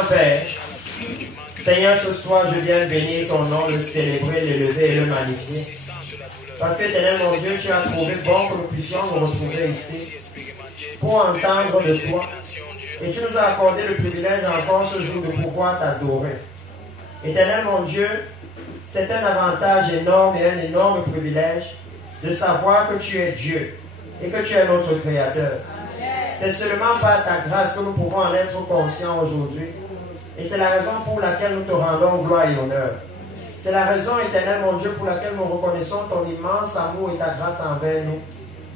puissant Père, Seigneur, ce soir, je viens bénir ton nom, le célébrer, le lever et le magnifier. Parce que, éternel mon Dieu, tu as trouvé bon que nous puissions nous retrouver ici pour entendre de toi. Et tu nous as accordé le privilège encore ce jour de pouvoir t'adorer. Éternel mon Dieu, c'est un avantage énorme et un énorme privilège de savoir que tu es Dieu et que tu es notre Créateur. C'est seulement par ta grâce que nous pouvons en être conscients aujourd'hui. Et c'est la raison pour laquelle nous te rendons gloire et honneur. C'est la raison, éternel mon Dieu, pour laquelle nous reconnaissons ton immense amour et ta grâce envers nous.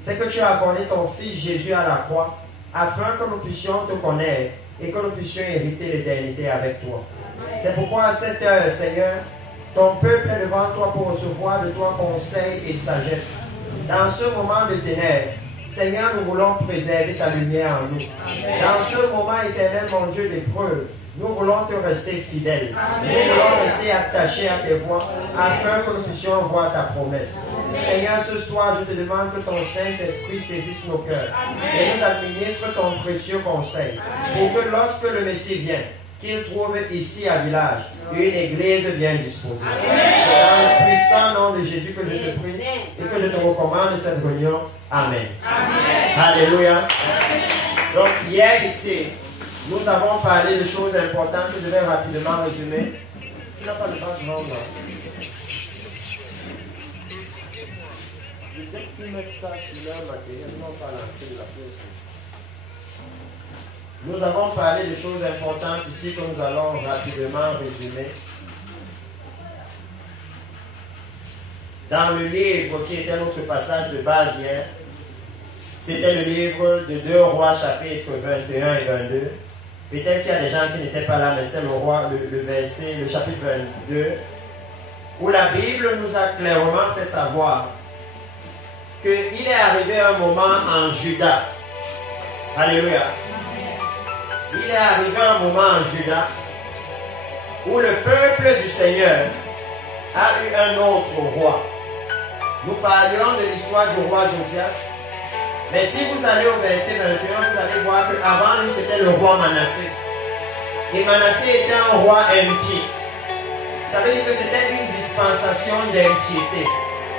C'est que tu as accordé ton Fils Jésus à la croix, afin que nous puissions te connaître et que nous puissions hériter l'éternité avec toi. C'est pourquoi à cette heure, Seigneur, ton peuple est devant toi pour recevoir de toi conseil et sagesse. Dans ce moment de ténèbres, Seigneur, nous voulons préserver ta lumière en nous. Dans ce moment éternel, mon Dieu, d'épreuve, nous voulons te rester fidèles. Nous voulons rester attachés à tes voies afin que nous puissions voir ta promesse. Seigneur, ce soir, je te demande que ton Saint-Esprit saisisse nos cœurs et nous administre ton précieux conseil pour que lorsque le Messie vient, qu'il trouve ici à Village une église bien disposée. C'est dans le puissant nom de Jésus que je te prie et que je te recommande cette réunion. Amen. Alléluia. Donc, hier ici, nous avons parlé de choses importantes que je vais rapidement résumer. Tu n'as pas le temps devant moi. Je sais que tu mets ça sur leur matériel, non pas l'entrée de la pièce. Nous avons parlé de choses importantes ici que nous allons rapidement résumer. Dans le livre qui était notre passage de base hier, c'était le livre de 2 Rois chapitres 21 et 22. Peut-être qu'il y a des gens qui n'étaient pas là, mais c'était le chapitre 22, où la Bible nous a clairement fait savoir qu'il est arrivé un moment en Juda. Alléluia. Il est arrivé un moment en Juda où le peuple du Seigneur a eu un autre roi. Nous parlions de l'histoire du roi Josias. Mais si vous allez au verset 21, vous allez voir qu'avant lui, c'était le roi Manassé. Et Manassé était un roi impieux. Ça veut dire que c'était une dispensation d'impiété.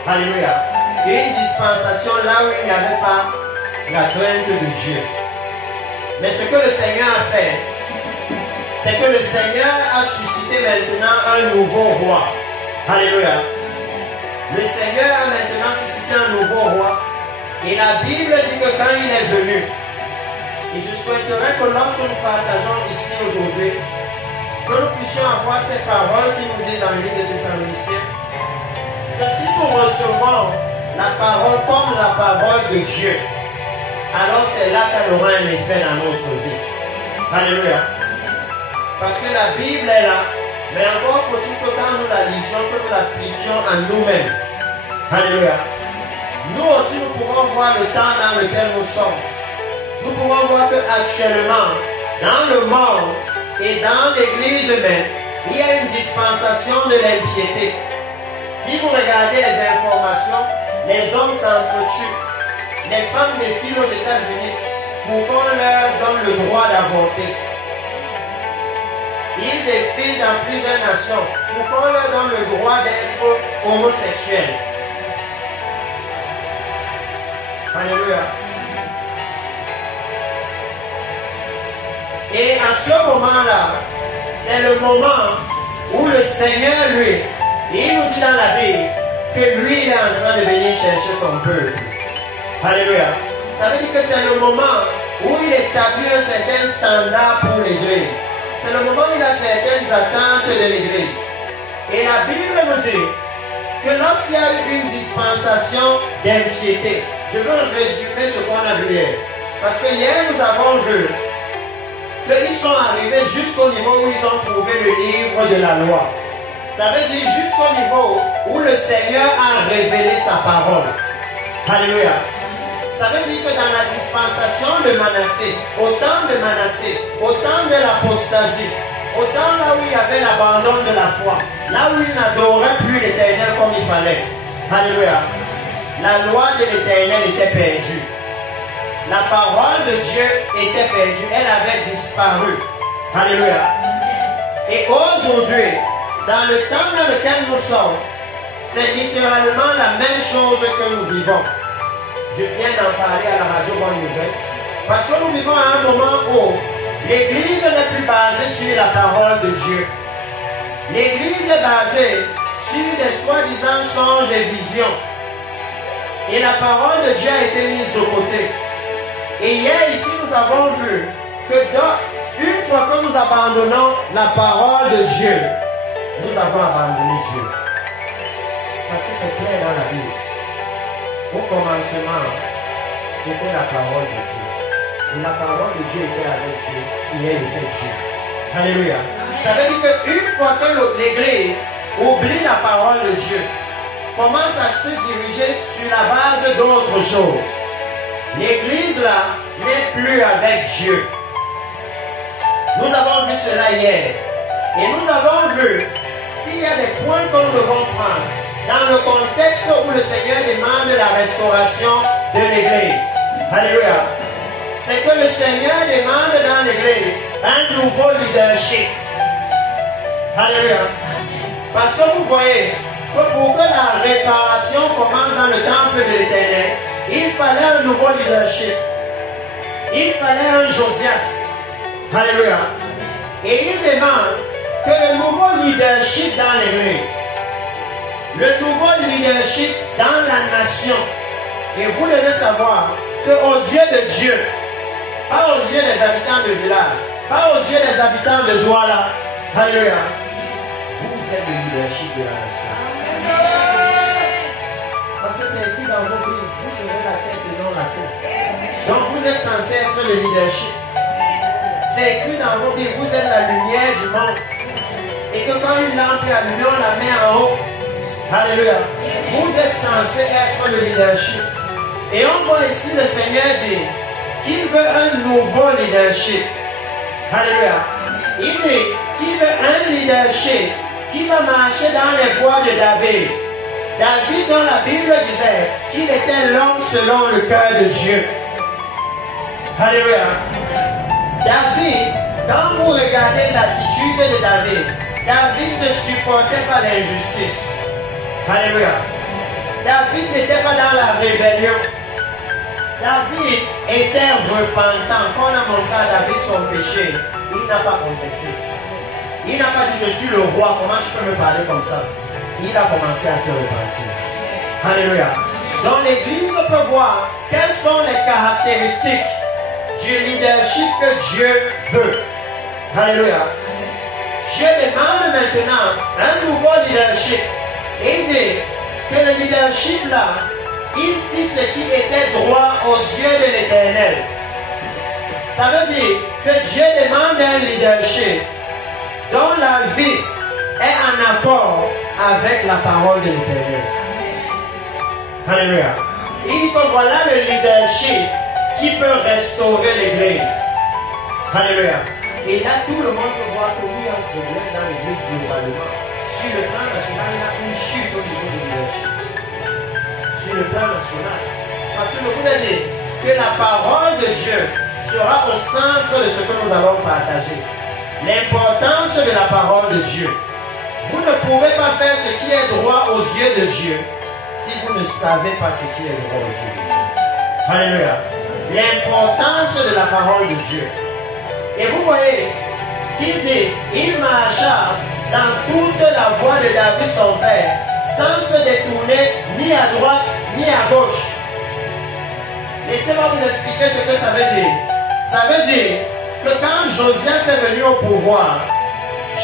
Alléluia. Une dispensation là où il n'y avait pas la crainte de Dieu. Mais ce que le Seigneur a fait, c'est que le Seigneur a suscité maintenant un nouveau roi. Alléluia. Le Seigneur a maintenant suscité un nouveau roi. Et la Bible dit que quand il est venu, et je souhaiterais que lorsque nous partageons ici aujourd'hui, que nous puissions avoir ces paroles qui nous disent dans le livre de Thessaloniciens, que si nous recevons la parole comme la parole de Dieu, alors c'est là qu'elle aura un effet dans notre vie. Alléluia. Parce que la Bible est là, mais encore faut-il que quand nous la lisions, que nous l'appliquions à nous-mêmes. Alléluia. Nous aussi, nous pouvons voir le temps dans lequel nous sommes. Nous pouvons voir qu'actuellement, dans le monde et dans l'Église même, il y a une dispensation de l'impiété. Si vous regardez les informations, les hommes s'entretuent. Les femmes défilent aux États-Unis pour qu'on leur donne le droit d'avorter. Ils défilent dans plusieurs nations pour qu'on leur donne le droit d'être homosexuels. Alléluia. Et à ce moment-là, c'est le moment où le Seigneur, lui, il nous dit dans la Bible que lui, il est en train de venir chercher son peuple. Alléluia. Ça veut dire que c'est le moment où il établit un certain standard pour l'Église. C'est le moment où il a certaines attentes de l'Église. Et la Bible nous dit que lorsqu'il y a eu une dispensation d'impiété, je veux résumer ce qu'on a vu hier. Parce que hier, nous avons vu qu'ils sont arrivés jusqu'au niveau où ils ont trouvé le livre de la loi. Ça veut dire jusqu'au niveau où le Seigneur a révélé sa parole. Alléluia. Ça veut dire que dans la dispensation de Manassé, au temps de Manassé, au temps de l'apostasie, au temps là où il y avait l'abandon de la foi, là où il n'adorait plus l'Éternel comme il fallait. Alléluia. La loi de l'Éternel était perdue. La parole de Dieu était perdue. Elle avait disparu. Alléluia. Et aujourd'hui, dans le temps dans lequel nous sommes, c'est littéralement la même chose que nous vivons. Je viens d'en parler à la radio Bonne Nouvelle. Parce que nous vivons à un moment où l'Église n'est plus basée sur la parole de Dieu. L'Église est basée sur des soi-disant songes et visions. Et la parole de Dieu a été mise de côté. Et hier ici, nous avons vu que une fois que nous abandonnons la parole de Dieu, nous avons abandonné Dieu. Parce que c'est clair dans la Bible. Au commencement, était la parole de Dieu. Et la parole de Dieu était avec Dieu. Et elle était Dieu. Alléluia. Ça veut dire qu'une fois que l'Église oublie la parole de Dieu, commence à se diriger sur la base d'autres choses, l'Église là n'est plus avec Dieu. Nous avons vu cela hier. Et nous avons vu s'il y a des points que nous devons prendre dans le contexte où le Seigneur demande la restauration de l'Église. Alléluia. C'est que le Seigneur demande dans l'Église un nouveau leadership. Alléluia. Parce que vous voyez que pour que la réparation commence dans le temple de l'Éternel, il fallait un nouveau leadership. Il fallait un Josias. Alléluia. Et il demande que le nouveau leadership dans l'Église, le nouveau leadership dans la nation, et vous devez savoir qu'aux yeux de Dieu, pas aux yeux des habitants de village, pas aux yeux des habitants de Douala, alléluia, vous êtes le leadership de la nation. Parce que c'est écrit dans vos vies, vous serez la tête et non la tête. Donc vous êtes censé être le leadership. C'est écrit dans vos vies, vous êtes la lumière du monde. Et que quand une lampe est allumée, on la met en haut. Alléluia. Vous êtes censé être le leadership. Et on voit ici le Seigneur dire qu'il veut un nouveau leadership. Alléluia. Il dit qu'il veut un leadership qui va marcher dans les voies de David. David, dont la Bible disait qu'il était l'homme selon le cœur de Dieu. Alléluia. David, quand vous regardez l'attitude de David, David ne supportait pas l'injustice. Alléluia. David n'était pas dans la rébellion. David était repentant. Quand on a montré à David son péché, il n'a pas contesté. Il n'a pas dit je suis le roi, comment tu peux me parler comme ça? Il a commencé à se repentir. Alléluia. Dans l'Église, on peut voir quelles sont les caractéristiques du leadership que Dieu veut. Alléluia. Dieu demande maintenant un nouveau leadership. Et il dit que le leadership là, il fit ce qui était droit aux yeux de l'Éternel. Ça veut dire que Dieu demande un leadership dont la vie est en accord avec la parole de l'Éternel. Alléluia. Il dit que voilà le leadership qui peut restaurer l'Église. Alléluia. Et là, tout le monde peut voir que oui, il y a un problème dans l'Église globalement. Sur le plan national, il y a une chute au niveau de leadership. Sur le plan national. Parce que le Bouddha dit que la parole de Dieu sera au centre de ce que nous allons partager. L'importance de la parole de Dieu. Vous ne pouvez pas faire ce qui est droit aux yeux de Dieu si vous ne savez pas ce qui est droit aux yeux de Dieu. Alléluia. L'importance de la parole de Dieu. Et vous voyez qu'il dit, il marcha dans toute la voie de David son père, sans se détourner ni à droite ni à gauche. Laissez-moi vous expliquer ce que ça veut dire. Ça veut dire que quand Josias est venu au pouvoir,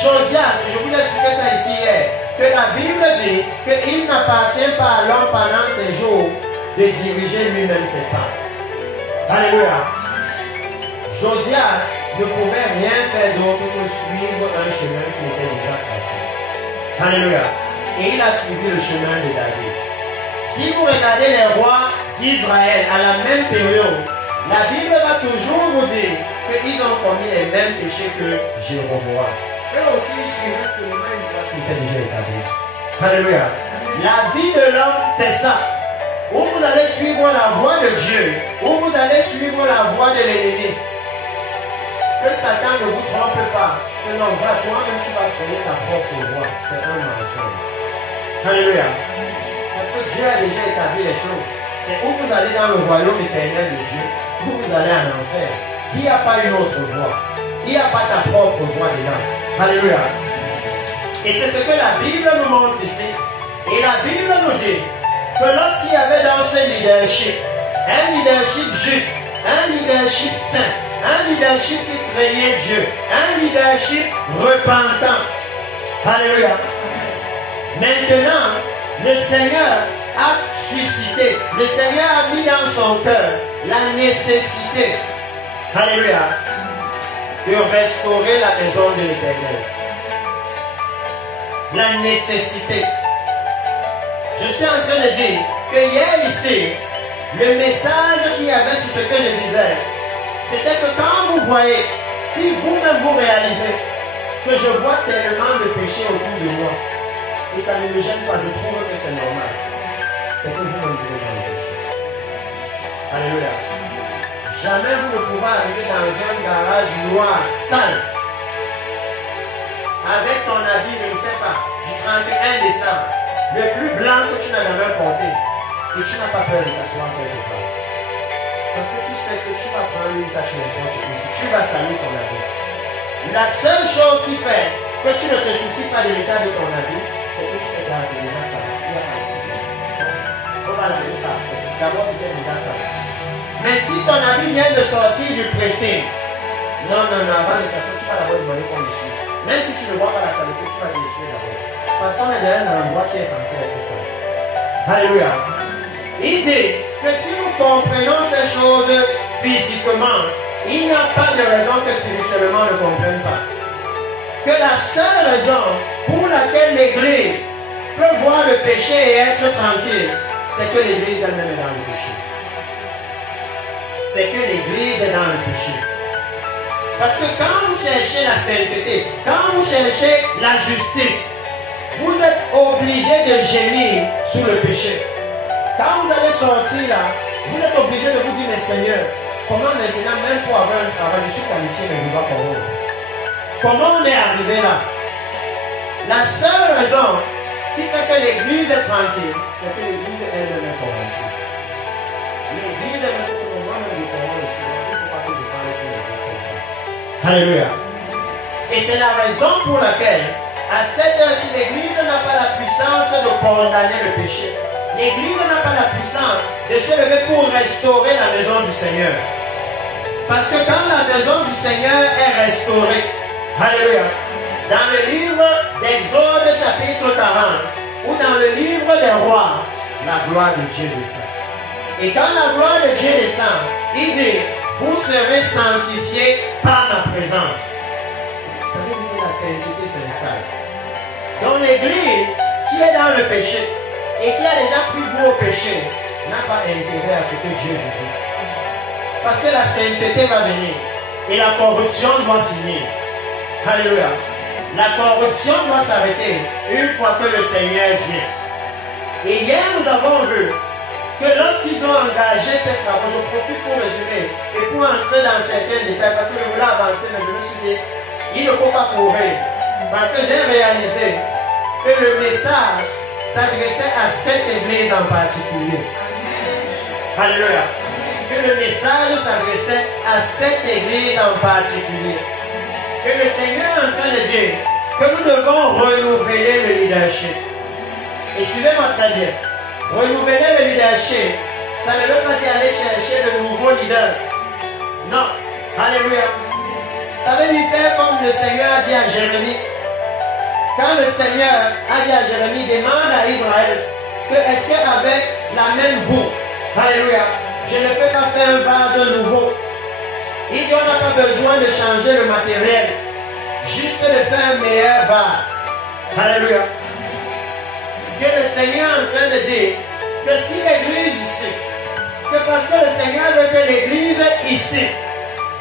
Josias, je vous ai expliqué ça ici hier, que la Bible dit qu'il n'appartient pas à l'homme pendant ses jours de diriger lui-même ses pas. Alléluia. Josias ne pouvait rien faire d'autre que suivre un chemin qui était déjà tracé. Alléluia. Et il a suivi le chemin de David. Si vous regardez les rois d'Israël à la même période, la Bible va toujours vous dire qu'ils ont commis les mêmes péchés que Jéroboam. Eux aussi, ils suivaient seulement une voie qui était déjà établie. Alléluia. La vie de l'homme, c'est ça. Où vous allez suivre la voie de Dieu, où vous allez suivre la voie de l'ennemi. Que Satan ne vous trompe pas. Que non, va toi-même, tu vas créer ta propre voie. C'est un mensonge. Alléluia. Parce que Dieu a déjà établi les choses. C'est où vous allez dans le royaume éternel de Dieu, où vous allez en enfer. Il n'y a pas une autre voie. Il n'y a pas ta propre voie dedans. Alléluia. Et c'est ce que la Bible nous montre ici. Et la Bible nous dit que lorsqu'il y avait dans ce leadership, un leadership juste, un leadership saint, un leadership qui craignait Dieu, un leadership repentant. Alléluia. Maintenant, le Seigneur a suscité, le Seigneur a mis dans son cœur la nécessité, alléluia, de restaurer la maison de l'Éternel. La nécessité. Je suis en train de dire que hier ici, le message qu'il y avait sur ce que je disais, c'était que quand vous voyez, si vous-même vous réalisez que je vois tellement de péchés autour de moi, et ça ne me gêne pas, je trouve que c'est normal, c'est que vous-même vous êtes dans le péché. Alléluia. Jamais vous ne pouvez arriver dans un garage noir, sale, avec ton habit, je ne sais pas, du 31 décembre, le plus blanc que tu n'as jamais porté, et tu n'as pas peur de t'asseoir quelque part. Parce que tu sais que tu vas prendre une tâche n'importe où, tu vas salir ton habit. La seule chose qui fait que tu ne te soucies pas de l'état de ton habit, c'est que tu sais que c'est déjà ça. On va laver ça. D'abord, c'était déjà ça. Mais si ton habit vient de sortir du pressing, non, avant de t'asseoir, tu vas d'abord demander qu'on le suit. Même si tu ne vois pas la saleté, tu vas te le suivre d'abord. Parce qu'on est dans un endroit qui est censé être ça. Alléluia. Il dit que si nous comprenons ces choses physiquement, il n'y a pas de raison que spirituellement on ne comprenne pas. Que la seule raison pour laquelle l'Église peut voir le péché et être tranquille, c'est que l'Église elle-même est dans le péché. C'est que l'Église est dans le péché. Parce que quand vous cherchez la sainteté, quand vous cherchez la justice, vous êtes obligé de gémir sous le péché. Quand vous allez sortir là, vous êtes obligé de vous dire, mais Seigneur, comment maintenant, même pour avoir un travail, je suis qualifié, mais je ne vais pas corrompre. Comment on est arrivé là? La seule raison qui fait que l'Église est tranquille, c'est que l'Église elle-même est corrompue. L'Église est même pour moi-même de corrompre ici. Il ne faut pas que je parle pour les autres. Alléluia. Et c'est la raison pour laquelle, à cette heure-ci, l'Église n'a pas la puissance de condamner le péché. L'Église n'a pas la puissance de se lever pour restaurer la maison du Seigneur. Parce que quand la maison du Seigneur est restaurée, alléluia, dans le livre d'Exode chapitre 40, ou dans le livre des rois, la gloire de Dieu descend. Et quand la gloire de Dieu descend, il dit, vous serez sanctifiés par ma présence. Ça veut dire que la sainteté s'installe. Donc l'Église qui est dans le péché, et qui a déjà pris goût au péché, n'a pas intérêt à ce que Dieu vous dise. Parce que la sainteté va venir et la corruption doit finir. Alléluia. La corruption doit s'arrêter une fois que le Seigneur vient. Et hier, nous avons vu que lorsqu'ils ont engagé ces travaux, je profite pour résumer et pour entrer dans certains détails, parce que je voulais avancer, mais je me suis dit, il ne faut pas courir. Parce que j'ai réalisé que le message s'adressait à cette église en particulier. Alléluia. Que le message s'adressait à cette église en particulier. Que le Seigneur est en train de dire que nous devons renouveler le leadership. Et suivez-moi très bien. Renouveler le leadership, ça ne veut pas dire aller chercher de nouveaux leaders. Non. Alléluia. Ça veut lui faire comme le Seigneur a dit à Jérémie. Quand le Seigneur a dit à Jérémie, demande à Israël que est-ce qu'avec la même boue, alléluia, je ne peux pas faire un vase nouveau. Il dit on n'a pas besoin de changer le matériel, juste de faire un meilleur vase. Alléluia. Que le Seigneur est en train de dire que si l'église ici, que parce que le Seigneur veut que l'église ici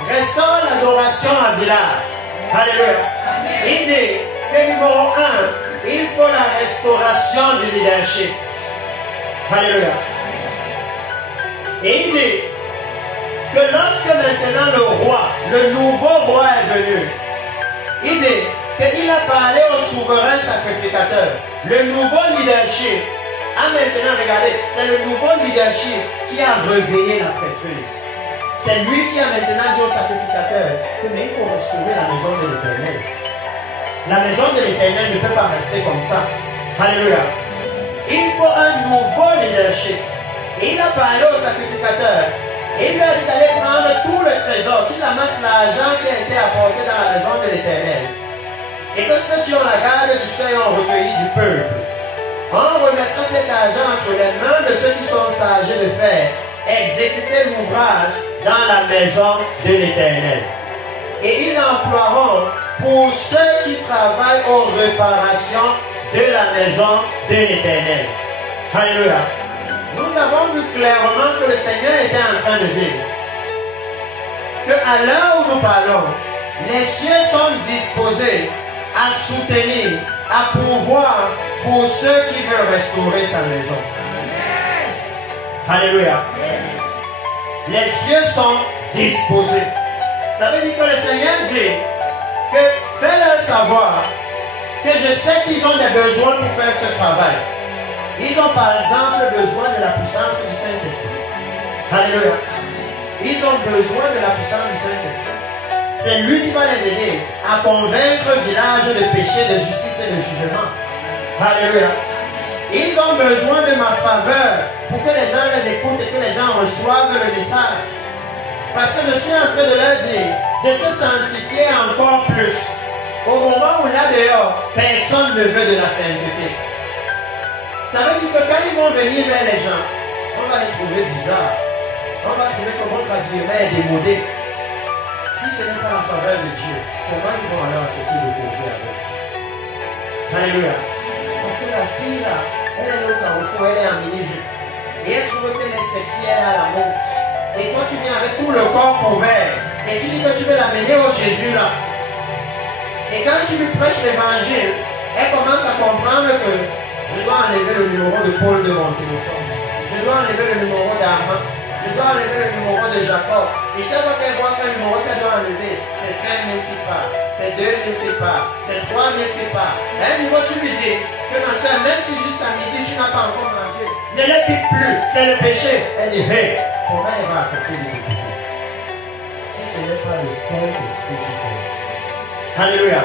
restaure l'adoration à village. Alléluia. Il dit que numéro 1, il faut la restauration du leadership. Alléluia. Et il dit que que lorsque maintenant le roi, le nouveau roi est venu, il dit qu'il a parlé au souverain sacrificateur. Le nouveau leadership a maintenant, regardez, c'est le nouveau leadership qui a réveillé la prêtrise. C'est lui qui a maintenant dit au sacrificateur que mais il faut restaurer la maison de l'Éternel. La maison de l'Éternel ne peut pas rester comme ça. Alléluia. Il faut un nouveau leadership. Et il a parlé au sacrificateur. Et il lui a dit d'aller prendre tout le trésor, qu'il amasse l'argent qui a été apporté dans la maison de l'Éternel. Et que ceux qui ont la garde du seuil ont recueilli du peuple. On remettra cet argent entre les mains de ceux qui sont chargés de faire exécuter l'ouvrage dans la maison de l'Éternel. Et ils emploieront pour ceux qui travaillent aux réparations de la maison de l'Éternel. Alléluia. Nous avons vu clairement que le Seigneur était en train de dire qu'à l'heure où nous parlons, les cieux sont disposés à soutenir, à pourvoir pour ceux qui veulent restaurer sa maison. Alléluia. Les cieux sont disposés. Ça veut dire que le Seigneur dit que fais-leur savoir que je sais qu'ils ont des besoins pour faire ce travail. Ils ont par exemple besoin de la puissance du Saint-Esprit. Alléluia. Ils ont besoin de la puissance du Saint-Esprit. C'est lui qui va les aider à convaincre le village de péché, de justice et de jugement. Alléluia. Ils ont besoin de ma faveur pour que les gens les écoutent et que les gens reçoivent le message. Parce que je suis en train de leur dire de se sanctifier encore plus. Au moment où là dehors, personne ne veut de la sainteté. Ça veut dire que quand ils vont venir vers les gens, on va les trouver bizarres. On va trouver que votre habillement est démodé. Si ce n'est pas la faveur de Dieu, comment ils vont alors accepter de causer avec? Alléluia. Parce que la fille là, elle est là au carrefour, elle est en mini-jupe. Et elle trouve qu'elle est sexy, elle a la montre. Et quand tu viens avec tout le corps couvert, et tu dis que tu veux l'amener au Jésus là. Et quand tu lui prêches l'évangile, elle commence à comprendre que je dois enlever le numéro de Paul de mon téléphone. Je dois enlever le numéro d'Armand. Je dois enlever le numéro de Jacob. Et chaque fois qu'elle voit qu'un numéro qu'elle doit enlever, c'est 5 000 qui part, c'est 2 000 qui part, c'est 3 000 qui part. Un niveau, tu lui dis que ma soeur, même si juste à midi, tu n'as pas encore mangé, ne le pique plus, c'est le péché. Elle dit, hey, comment elle va accepter de l'écouter? Si ce n'est pas le Saint-Esprit qui fait. Alléluia.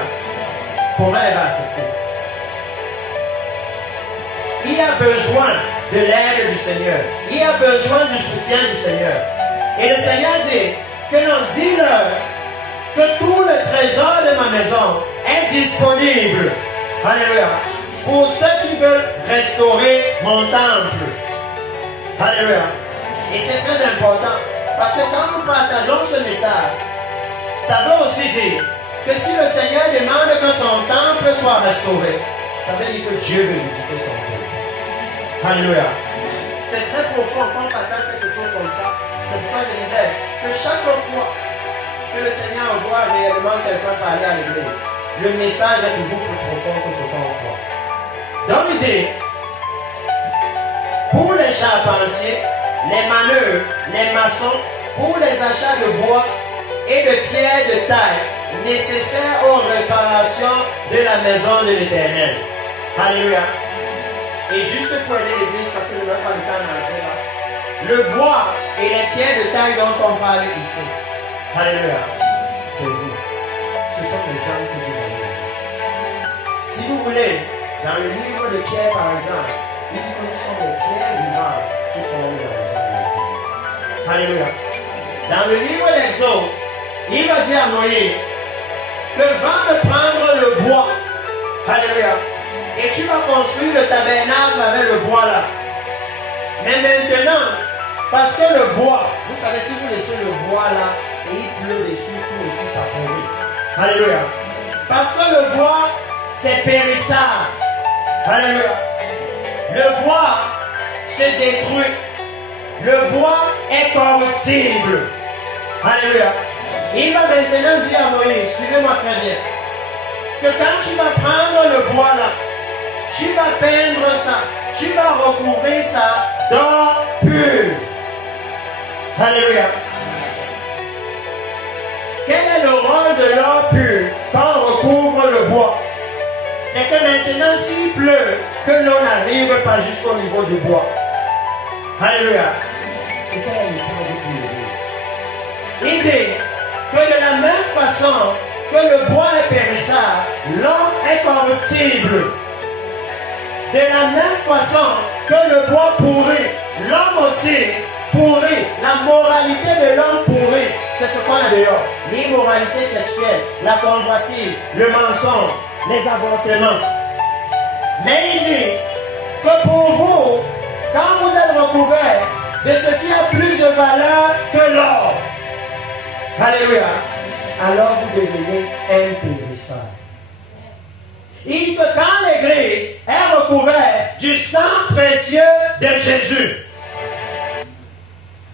Comment elle va accepter? Il a besoin de l'aide du Seigneur. Il a besoin du soutien du Seigneur. Et le Seigneur dit que non, dis-leur que tout le trésor de ma maison est disponible. Alléluia. Pour ceux qui veulent restaurer mon temple. Alléluia. Et c'est très important. Parce que quand nous partageons ce message, ça veut aussi dire que si le Seigneur demande que son temple soit restauré, ça veut dire que Dieu veut visiter son temple. Alléluia. C'est très profond quand on partage quelque chose comme ça. C'est pourquoi je disais que chaque fois que le Seigneur voit réellement quelqu'un parler à l'église, le message est toujours plus profond que ce qu'on croit. Donc il dit, pour les charpentiers, les manœuvres, les maçons, pour les achats de bois et de pierres de taille nécessaires aux réparations de la maison de l'Éternel. Alléluia. Et juste pour aider l'église, parce que je n'ai pas le temps d'entrer là, le bois et les pierres de taille dont on parle ici. Alléluia. C'est vous. Ce sont les hommes que vous avez. Si vous voulez, dans le livre de Pierre par exemple, il dit que nous sommes les pierres vivantes qui forment la maison de l'Éternel. Alléluia. Dans le livre d'Exode, il va dire à Moïse que va me prendre le bois. Alléluia. Et tu vas construire le tabernacle avec le bois là. Mais maintenant, parce que le bois, vous savez, si vous laissez le bois là, et il pleut dessus, tout et tout ça pourrit. Alléluia. Parce que le bois, c'est périssable. Alléluia. Le bois se détruit. Le bois est corruptible. Alléluia. Il va maintenant dire à Moïse, suivez-moi très bien, que quand tu vas prendre le bois là, tu vas peindre ça, tu vas recouvrir ça d'or pur. Alléluia. Quel est le rôle de l'or pur quand on recouvre le bois? C'est que maintenant, s'il pleut, que l'eau n'arrive pas jusqu'au niveau du bois. Alléluia. C'était un message de l'Église. Il dit que de la même façon que le bois est périssable, l'homme est corruptible. De la même façon que le bois pourrit, l'homme aussi pourrit. La moralité de l'homme pourrit. C'est ce qu'on a dehors. L'immoralité sexuelle, la convoitise, le mensonge, les avortements. Mais il dit que pour vous, quand vous êtes recouvert de ce qui a plus de valeur que l'or, alléluia, alors vous devenez impérissable. Il dit que quand l'Église est recouverte du sang précieux de Jésus,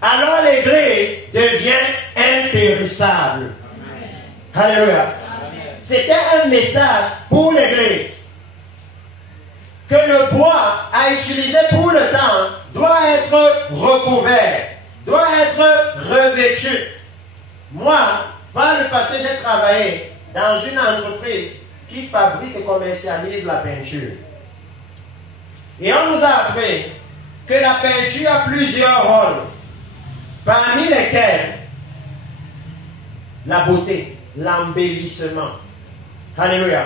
alors l'Église devient impérissable. Alléluia. C'était un message pour l'Église. Que le bois à utiliser pour le temps doit être recouvert, doit être revêtu. Moi, par le passé, j'ai travaillé dans une entreprise qui fabrique et commercialise la peinture. Et on nous a appris que la peinture a plusieurs rôles, parmi lesquels la beauté, l'embellissement. Alléluia.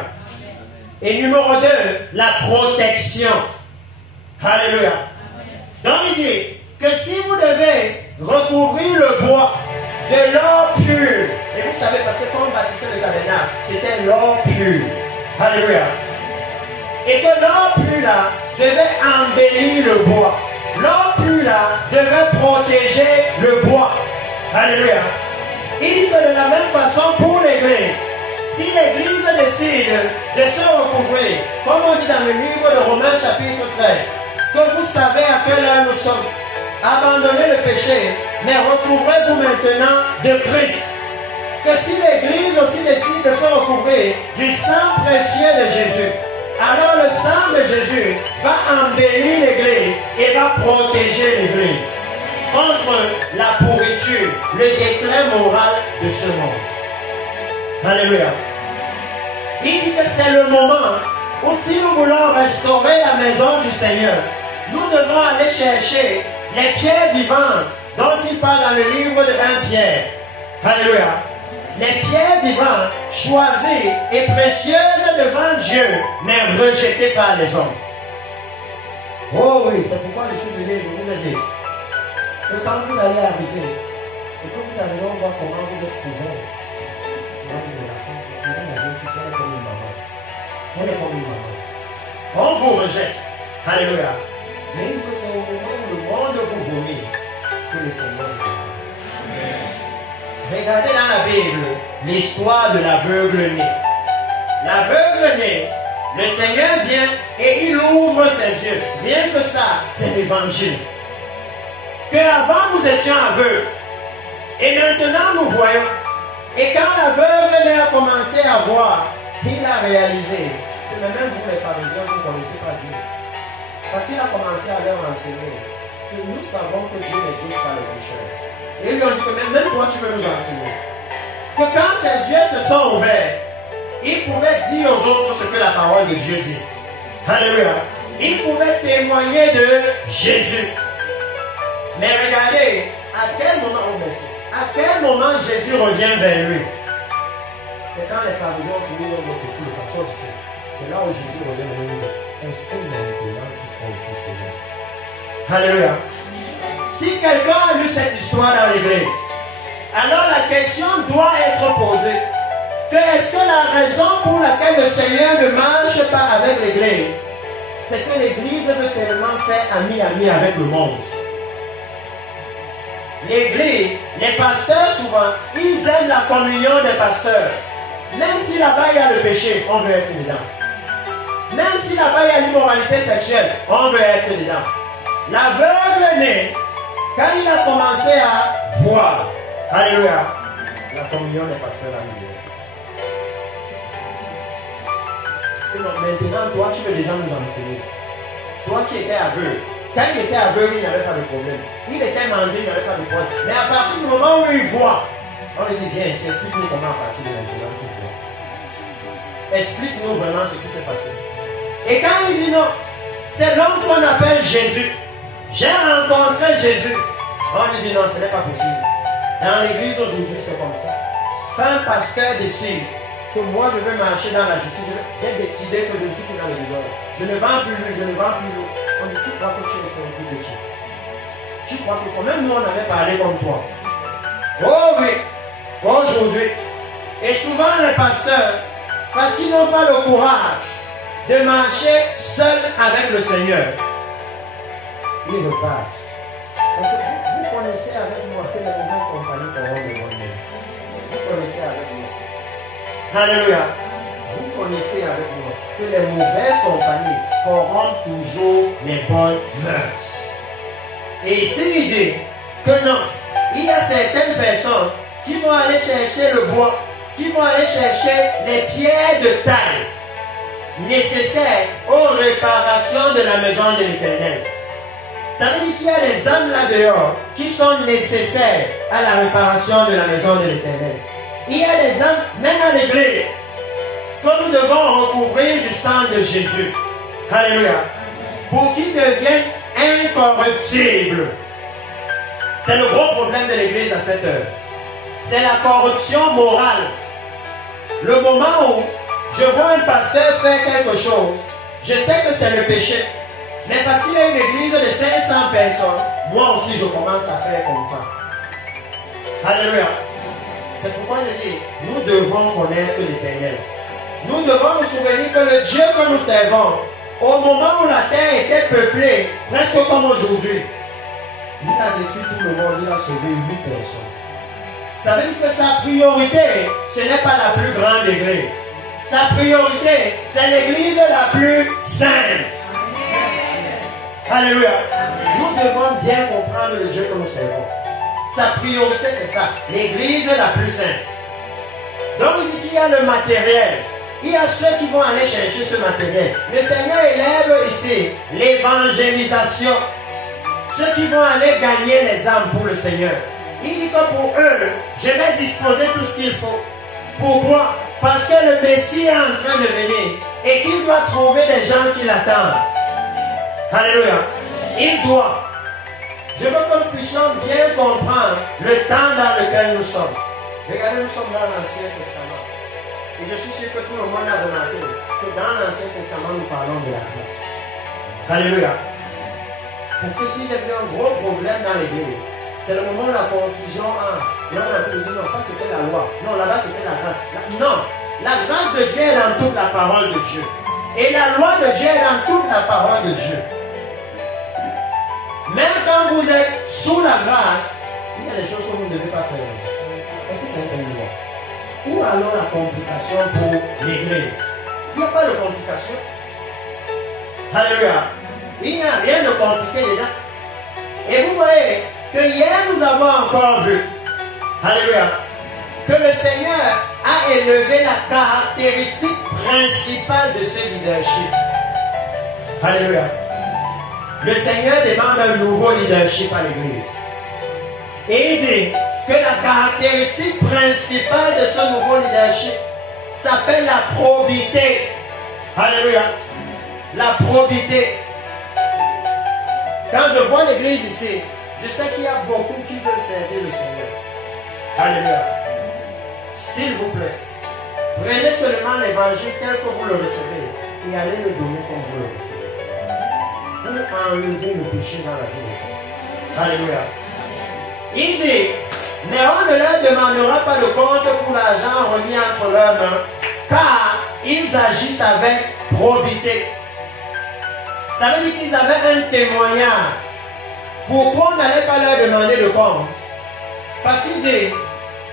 Et numéro 2, la protection. Alléluia. Donc il dit que si vous devez recouvrir le bois de l'or pur, et vous savez, parce que quand on bâtissait le tabernacle, c'était l'or pur. Alléluia. Et que l'or pur là devait embellir le bois. L'or pur là devait protéger le bois. Alléluia. Il dit que de la même façon pour l'Église, si l'Église décide de se recouvrir, comme on dit dans le livre de Romains chapitre 13, que vous savez à quelle heure nous sommes, abandonnez le péché, mais recouvrez-vous maintenant de Christ. Que si l'Église aussi décide de se recouvrir du sang précieux de Jésus, alors le sang de Jésus va embellir l'Église et va protéger l'Église contre la pourriture, le déclin moral de ce monde. Alléluia. Il dit que c'est le moment où si nous voulons restaurer la maison du Seigneur, nous devons aller chercher les pierres vivantes dont il parle dans le livre de 1 Pierre. Alléluia. Les pierres vivantes choisies et précieuses devant Dieu, mais rejetées par les hommes. Oh oui, c'est pourquoi je suis venu vous le dire. Que quand vous allez arriver, et que vous allez voir comment vous êtes couverts, elle est comme une maman. On vous rejette. Alléluia. Mais il faut c'est au moment où le monde vous vomit que le Seigneur vous grâce. Regardez dans la Bible l'histoire de l'aveugle né. L'aveugle né, le Seigneur vient et il ouvre ses yeux. Rien que ça, c'est l'évangile. Que avant nous étions aveugles. Et maintenant nous voyons. Et quand l'aveugle né a commencé à voir, il a réalisé que même vous les pharisiens, vous ne connaissez pas Dieu. Parce qu'il a commencé à leur enseigner que nous savons que Dieu n'existe pas les pécheurs. Et ils lui ont dit que même toi tu veux nous enseigner. Que quand ses yeux se sont ouverts, il pouvait dire aux autres ce que la parole de Dieu dit. Alléluia. Il pouvait témoigner de Jésus. Mais regardez, à quel moment, à quel moment Jésus revient vers lui? C'est quand les pharisiens ont fini leur fou, le c'est là où Jésus revient vers lui. Est-ce que maintenant tu crois au Fils de Dieu? Alléluia. Si quelqu'un a lu cette histoire dans l'Église, alors la question doit être posée. Que est-ce que la raison pour laquelle le Seigneur ne marche pas avec l'Église, c'est que l'Église veut tellement faire ami-ami avec le monde. L'Église, les pasteurs souvent, ils aiment la communion des pasteurs. Même si là-bas il y a le péché, on veut être dedans. Même si là-bas il y a l'immoralité sexuelle, on veut être dedans. L'aveugle né, quand il a commencé à voir, alléluia, la communion des pasteurs a lieu. Maintenant, toi, tu veux déjà nous enseigner. Toi qui étais aveugle, quand il était aveugle, il n'y avait pas de problème. Il était mandé, il n'y avait pas de problème. Mais à partir du moment où il voit, On lui dit, viens ici, explique-nous comment à partir de maintenant tu vois. Explique-nous vraiment ce qui s'est passé. Et quand il dit non, c'est l'homme qu'on appelle Jésus. J'ai rencontré Jésus. On lui dit non, ce n'est pas possible. Dans l'église aujourd'hui, c'est comme ça. Quand un pasteur décide que moi je vais marcher dans la justice, j'ai décidé que je ne suis plus dans le désordre. Je ne vends plus lui, je ne vends plus l'eau. On dit, tu crois que tu es un peu de Dieu. Tu crois que quand même nous on avait parlé comme toi. Oh oui, aujourd'hui. Et souvent les pasteurs, parce qu'ils n'ont pas le courage de marcher seuls avec le Seigneur, ils repartent. Parce que vous connaissez avec moi que les mauvaises compagnies corrompent les bonnes choses. Vous connaissez avec moi. Alléluia. Vous connaissez avec moi que les mauvaises compagnies corrompent toujours les bonnes mœurs. Et ici, il dit que non, il y a certaines personnes qui vont aller chercher le bois, qui vont aller chercher les pierres de taille nécessaires aux réparations de la maison de l'Éternel. Ça veut dire qu'il y a des âmes là-dehors qui sont nécessaires à la réparation de la maison de l'Éternel. Il y a des âmes, même à l'église, que nous devons recouvrir du sang de Jésus. Alléluia. Pour qu'ils deviennent incorruptibles. C'est le gros problème de l'église à cette heure. C'est la corruption morale. Le moment où je vois un pasteur faire quelque chose, je sais que c'est le péché. Mais parce qu'il y a une église de 500 personnes, moi aussi je commence à faire comme ça. Alléluia. C'est pourquoi je dis, nous devons connaître l'Éternel. Nous devons nous souvenir que le Dieu que nous servons, au moment où la terre était peuplée, presque comme aujourd'hui, il a détruit tout le monde, il a sauvé 8 personnes. Ça veut dire que sa priorité, ce n'est pas la plus grande église. Sa priorité, c'est l'église la plus sainte. Alléluia. Nous devons bien comprendre le Dieu que nous servons. Sa priorité, c'est ça. L'église la plus sainte. Donc, il dit qu'il y a le matériel. Il y a ceux qui vont aller chercher ce matériel. Le Seigneur élève ici l'évangélisation. Ceux qui vont aller gagner les âmes pour le Seigneur. Il dit que pour eux, je vais disposer tout ce qu'il faut. Pourquoi? Parce que le Messie est en train de venir et qu'il doit trouver des gens qui l'attendent. Alléluia. Il doit. Je veux que nous puissions bien comprendre le temps dans lequel nous sommes. Regardez, nous sommes dans l'Ancien Testament. Et je suis sûr que tout le monde a remarqué que dans l'Ancien Testament, nous parlons de la grâce. Alléluia. Parce que s'il y avait un gros problème dans l'église, c'est le moment de la confusion. Et on a dit, non, ça c'était la loi. Non, là-bas c'était la grâce. Non, la grâce de Dieu est dans toute la parole de Dieu. Et la loi de Dieu est dans toute la parole de Dieu. Même quand vous êtes sous la grâce, il y a des choses que vous ne devez pas faire. Est-ce que c'est une loi? Ou alors la complication pour l'église? Il n'y a pas de complication. Alléluia. Il n'y a rien de compliqué dedans. Et vous voyez que hier nous avons encore vu, alléluia, que le Seigneur a élevé la caractéristique principale de ce leadership. Alléluia. Le Seigneur demande un nouveau leadership à l'église. Et il dit que la caractéristique principale de ce nouveau leadership s'appelle la probité. Alléluia. La probité. Quand je vois l'église ici, je sais qu'il y a beaucoup qui veulent servir le Seigneur. Alléluia. S'il vous plaît, prenez seulement l'évangile tel que vous le recevez et allez le donner comme vous le recevez. Pour enlever le péché dans la vie de Christ. Alléluia. Il dit, mais on ne leur demandera pas de compte pour l'argent remis entre leurs mains, car ils agissent avec probité. Ça veut dire qu'ils avaient un témoignage. Pourquoi on n'allait pas leur demander de compte? Parce qu'il dit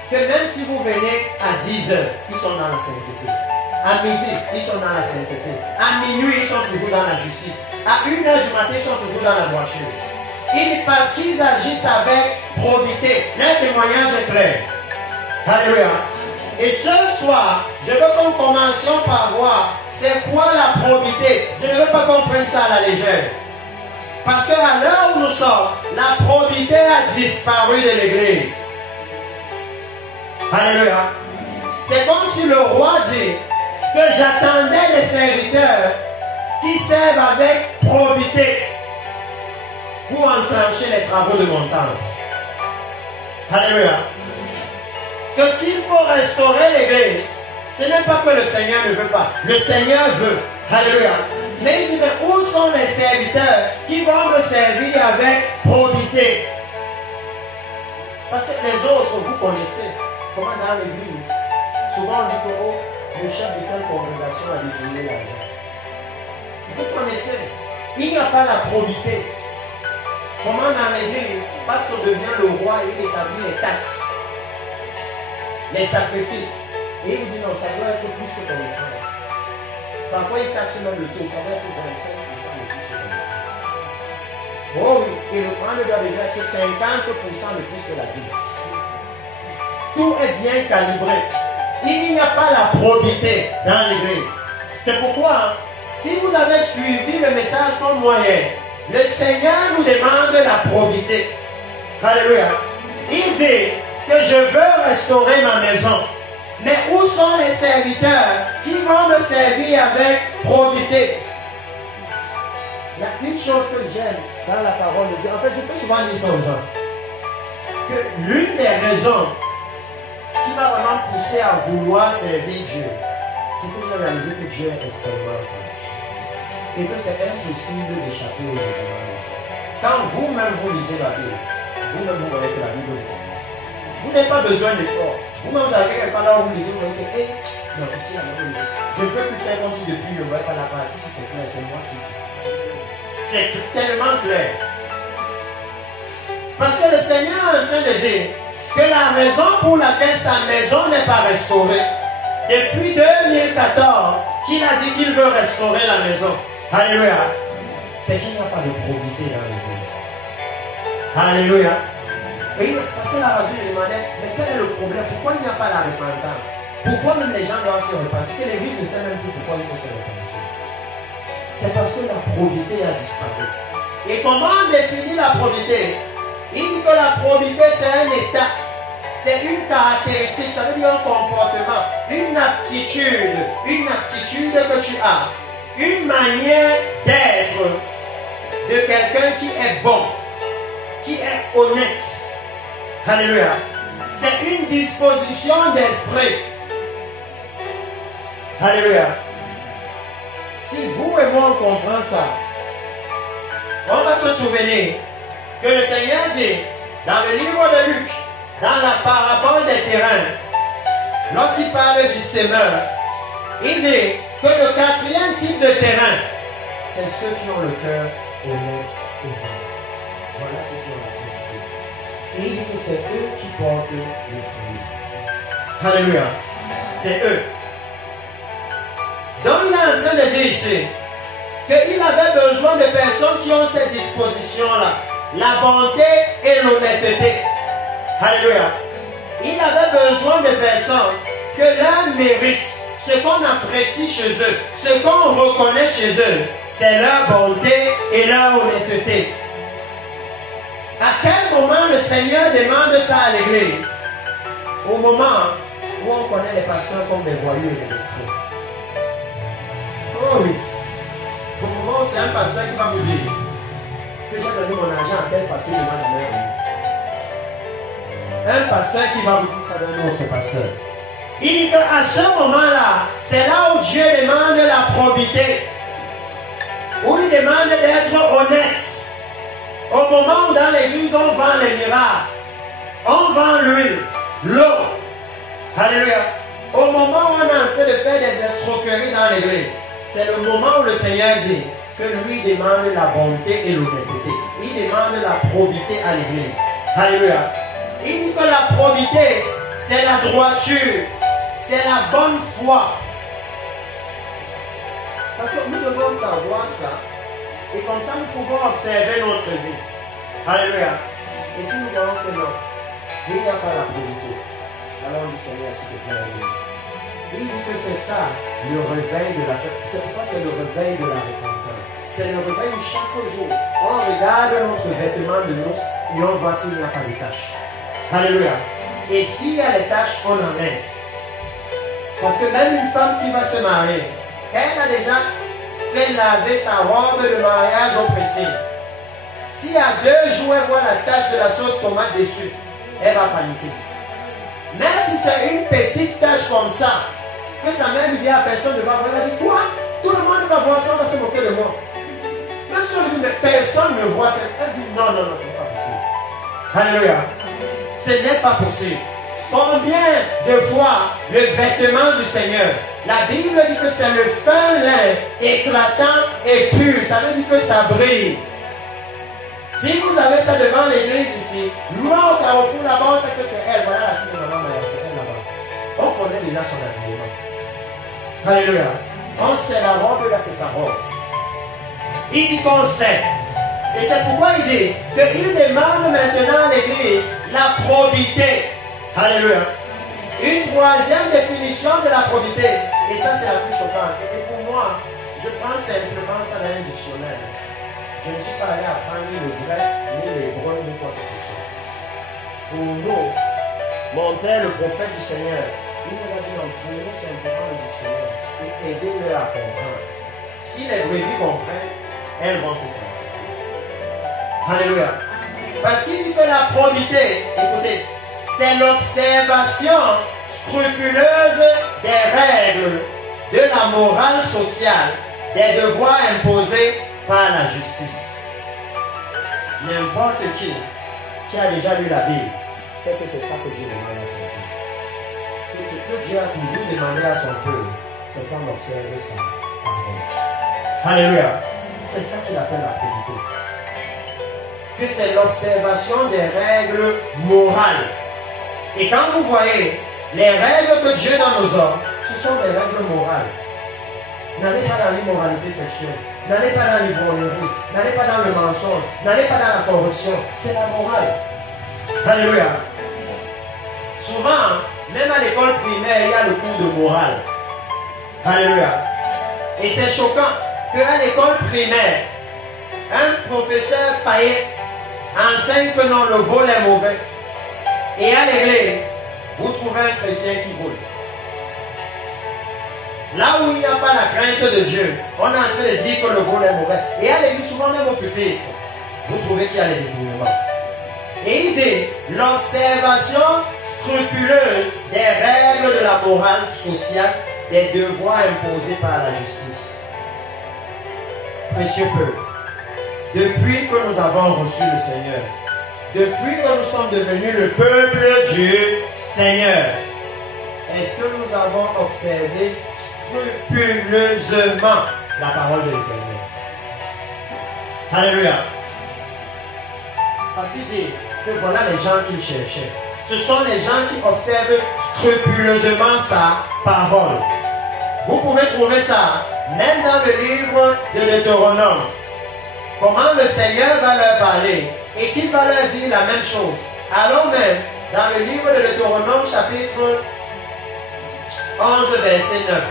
que même si vous venez à 10 heures, ils sont dans la sainteté. À midi, ils sont dans la sainteté. À minuit, ils sont toujours dans la justice. À 1 heure du matin, ils sont toujours dans la voiture. Il dit parce qu'ils agissent avec probité. Leur témoignage est clair. Alléluia. Et ce soir, je veux que nous commencions par voir c'est quoi la probité. Je ne veux pas qu'on prenne ça à la légère. Parce qu'à l'heure où nous sommes, la probité a disparu de l'église. Alléluia. C'est comme si le roi dit que j'attendais les serviteurs qui servent avec probité pour enclencher les travaux de mon temple. Alléluia. Que s'il faut restaurer l'église, ce n'est pas que le Seigneur ne veut pas. Le Seigneur veut. Alléluia. Mais il dit, mais où sont les serviteurs qui vont me servir avec probité? Parce que les autres, vous connaissez. Comment dans l'église, souvent on dit que oh, le chef de telle congrégation a détourné l'argent. Vous connaissez. Il n'y a pas la probité. Comment dans l'église, parce qu'on devient le roi, il établit les taxes, les sacrifices. Et il dit non, ça doit être plus que ton offrande. Parfois, il taxe même le taux, ça doit être 25% de plus que ton offrande. Oh oui, et l'offrande doit déjà être 50% de plus que la dîme. Tout est bien calibré. Il n'y a pas la probité dans l'église. C'est pourquoi, si vous avez suivi le message comme moyen, le Seigneur nous demande la probité. Alléluia. Il dit que je veux restaurer ma maison. Mais où sont les serviteurs qui vont me servir avec probité? Il y a une chose que j'aime dans la parole de Dieu. En fait, je peux souvent dire ça aux gens. Que l'une des raisons qui m'a vraiment poussé à vouloir servir Dieu, c'est que j'ai réalisé que Dieu est extrêmement sage. Et que c'est impossible d'échapper aux jugements. Quand vous-même vous lisez la Bible, vous-même vous voyez que la Bible est pour vous. Vous n'avez pas besoin d'effort. Vous-même vous avez quelque part là où vous lisez, vous voyez que, non, ici, je ne peux plus faire comme si depuis je ne voyais pas la partie, si c'est clair, c'est moi qui dis. C'est tellement clair. Parce que le Seigneur est en train de dire que la raison pour laquelle sa maison n'est pas restaurée, depuis 2014, qu'il a dit qu'il veut restaurer la maison. Alléluia. C'est qu'il n'y a pas de probité dans l'église. Alléluia. Et parce que la radio demandait, mais quel est le problème? Pourquoi il n'y a pas la repentance? Pourquoi même les gens doivent se repentir? Parce que l'église ne sait même plus pourquoi il faut se repentir. C'est parce que la probité a disparu. Et comment on définit la probité? Il dit que la probité c'est un état. C'est une caractéristique, ça veut dire un comportement, une aptitude que tu as, une manière d'être de quelqu'un qui est bon, qui est honnête. Alléluia. C'est une disposition d'esprit. Alléluia. Si vous et moi on comprend ça, on va se souvenir que le Seigneur dit dans le livre de Luc, dans la parabole des terrains, lorsqu'il parle du semeur, il dit que le quatrième type de terrain, c'est ceux qui ont le cœur honnête et bon. Voilà ceux qui ont la cœur. Et il dit que c'est eux qui portent les fruits. Alléluia. C'est eux. Donc il est en train de dire ici qu'il avait besoin de personnes qui ont cette disposition-là, la bonté et l'honnêteté. Alléluia. Il avait besoin de personnes que leur mérite, ce qu'on apprécie chez eux, ce qu'on reconnaît chez eux, c'est leur bonté et leur honnêteté. À quel moment le Seigneur demande ça à l'église? Au moment où on connaît les pasteurs comme des voyous et des escrocs. Oh oui. Au moment où c'est un pasteur qui va vous dire que j'ai donné mon argent à tel pasteur de ma mère. Un pasteur qui va vous dire ça d'un autre pasteur. Il dit qu'à ce moment-là, c'est là où Dieu demande la probité. Où il demande d'être honnête. Au moment où dans l'église on vend les miracles, on vend l'huile, l'eau. Alléluia. Au moment où on est en train de faire des escroqueries dans l'église, c'est le moment où le Seigneur dit que lui demande la bonté et l'honnêteté. Il demande la probité à l'église. Alléluia. Il dit que la probité, c'est la droiture, c'est la bonne foi. Parce que nous devons savoir ça, et comme ça nous pouvons observer notre vie. Alléluia. Et si nous voyons que non, il n'y a pas la probité, alors on dit Seigneur, s'il te plaît, il dit que c'est ça, le réveil de la fête. C'est pourquoi c'est le réveil de la repentance. C'est le réveil de chaque jour. On regarde notre vêtement de noces et on voit s'il n'y a pas de taches. Alléluia. Et s'il y a les tâches, on enlève. Parce que même une femme qui va se marier, elle a déjà fait laver sa robe de mariage au pressing. S'il y a 2 jours, elle voit la tache de la sauce tomate dessus, elle va paniquer. Même si c'est une petite tache comme ça, que sa mère lui dit à personne ne va voir, elle va dire quoi? Tout le monde va voir ça, on va se moquer de moi. Même si on dit, mais personne ne voit ça, elle dit non, non, non, ce n'est pas possible. Alléluia. Ce n'est pas possible. Combien de fois le vêtement du Seigneur, la Bible dit que c'est le fin lin éclatant et pur, ça veut dire que ça brille. Si vous avez ça devant l'église ici, loin au carrefour là-bas, on sait que c'est elle. Voilà la fille de maman Maya, c'est elle là-bas. On connaît déjà son habillement. Alléluia. On sait la robe, là c'est sa robe. Il dit qu'on sait. Et c'est pourquoi il dit qu'il demande maintenant à l'église la probité. Alléluia. Une 3e définition de la probité. Et ça, c'est la plus choquante. Et pour moi, je prends simplement ça dans un dictionnaire. Je ne suis pas allé apprendre ni le grec, ni l'hébreu, ni quoi que ce soit. Pour nous, mon père, le prophète du Seigneur, il nous a dit non, prenez simplement le dictionnaire et aidez-le à comprendre. Si les brebis comprennent, elles vont se sentir. Alléluia. Parce qu'il dit que la probité, écoutez, c'est l'observation scrupuleuse des règles de la morale sociale, des devoirs imposés par la justice. N'importe qui a déjà lu la Bible sait que c'est ça que Dieu demande à son peuple. Et ce que Dieu a toujours demandé à son peuple, c'est qu'on observe sa parole. Alléluia. C'est ça qu'il appelle la probité. Que c'est l'observation des règles morales. Et quand vous voyez les règles que Dieu donne aux hommes, ce sont des règles morales. N'allez pas dans l'immoralité sexuelle, n'allez pas dans l'ivrognerie, n'allez pas dans le mensonge, n'allez pas dans la corruption. C'est la morale. Alléluia. Souvent, même à l'école primaire, il y a le cours de morale. Alléluia. Et c'est choquant qu'à l'école primaire, un professeur païen enseigne que non, le vol est mauvais. Et à l'église, vous trouvez un chrétien qui vole. Là où il n'y a pas la crainte de Dieu, on est en train de dire que le vol est mauvais. Et à l'église, souvent même au pupitre, vous trouvez qu'il y a les détournements. Et il dit, l'observation scrupuleuse des règles de la morale sociale, des devoirs imposés par la justice. Précieux peuple, depuis que nous avons reçu le Seigneur, depuis que nous sommes devenus le peuple du Seigneur, est-ce que nous avons observé scrupuleusement la parole de l'Éternel? Alléluia. Parce qu'il dit que voilà les gens qu'il cherchait. Ce sont les gens qui observent scrupuleusement sa parole. Vous pouvez trouver ça même dans le livre de Deutéronome. Comment le Seigneur va leur parler et qu'il va leur dire la même chose. Alors même, dans le livre de Deutéronome, chapitre 11, verset 9.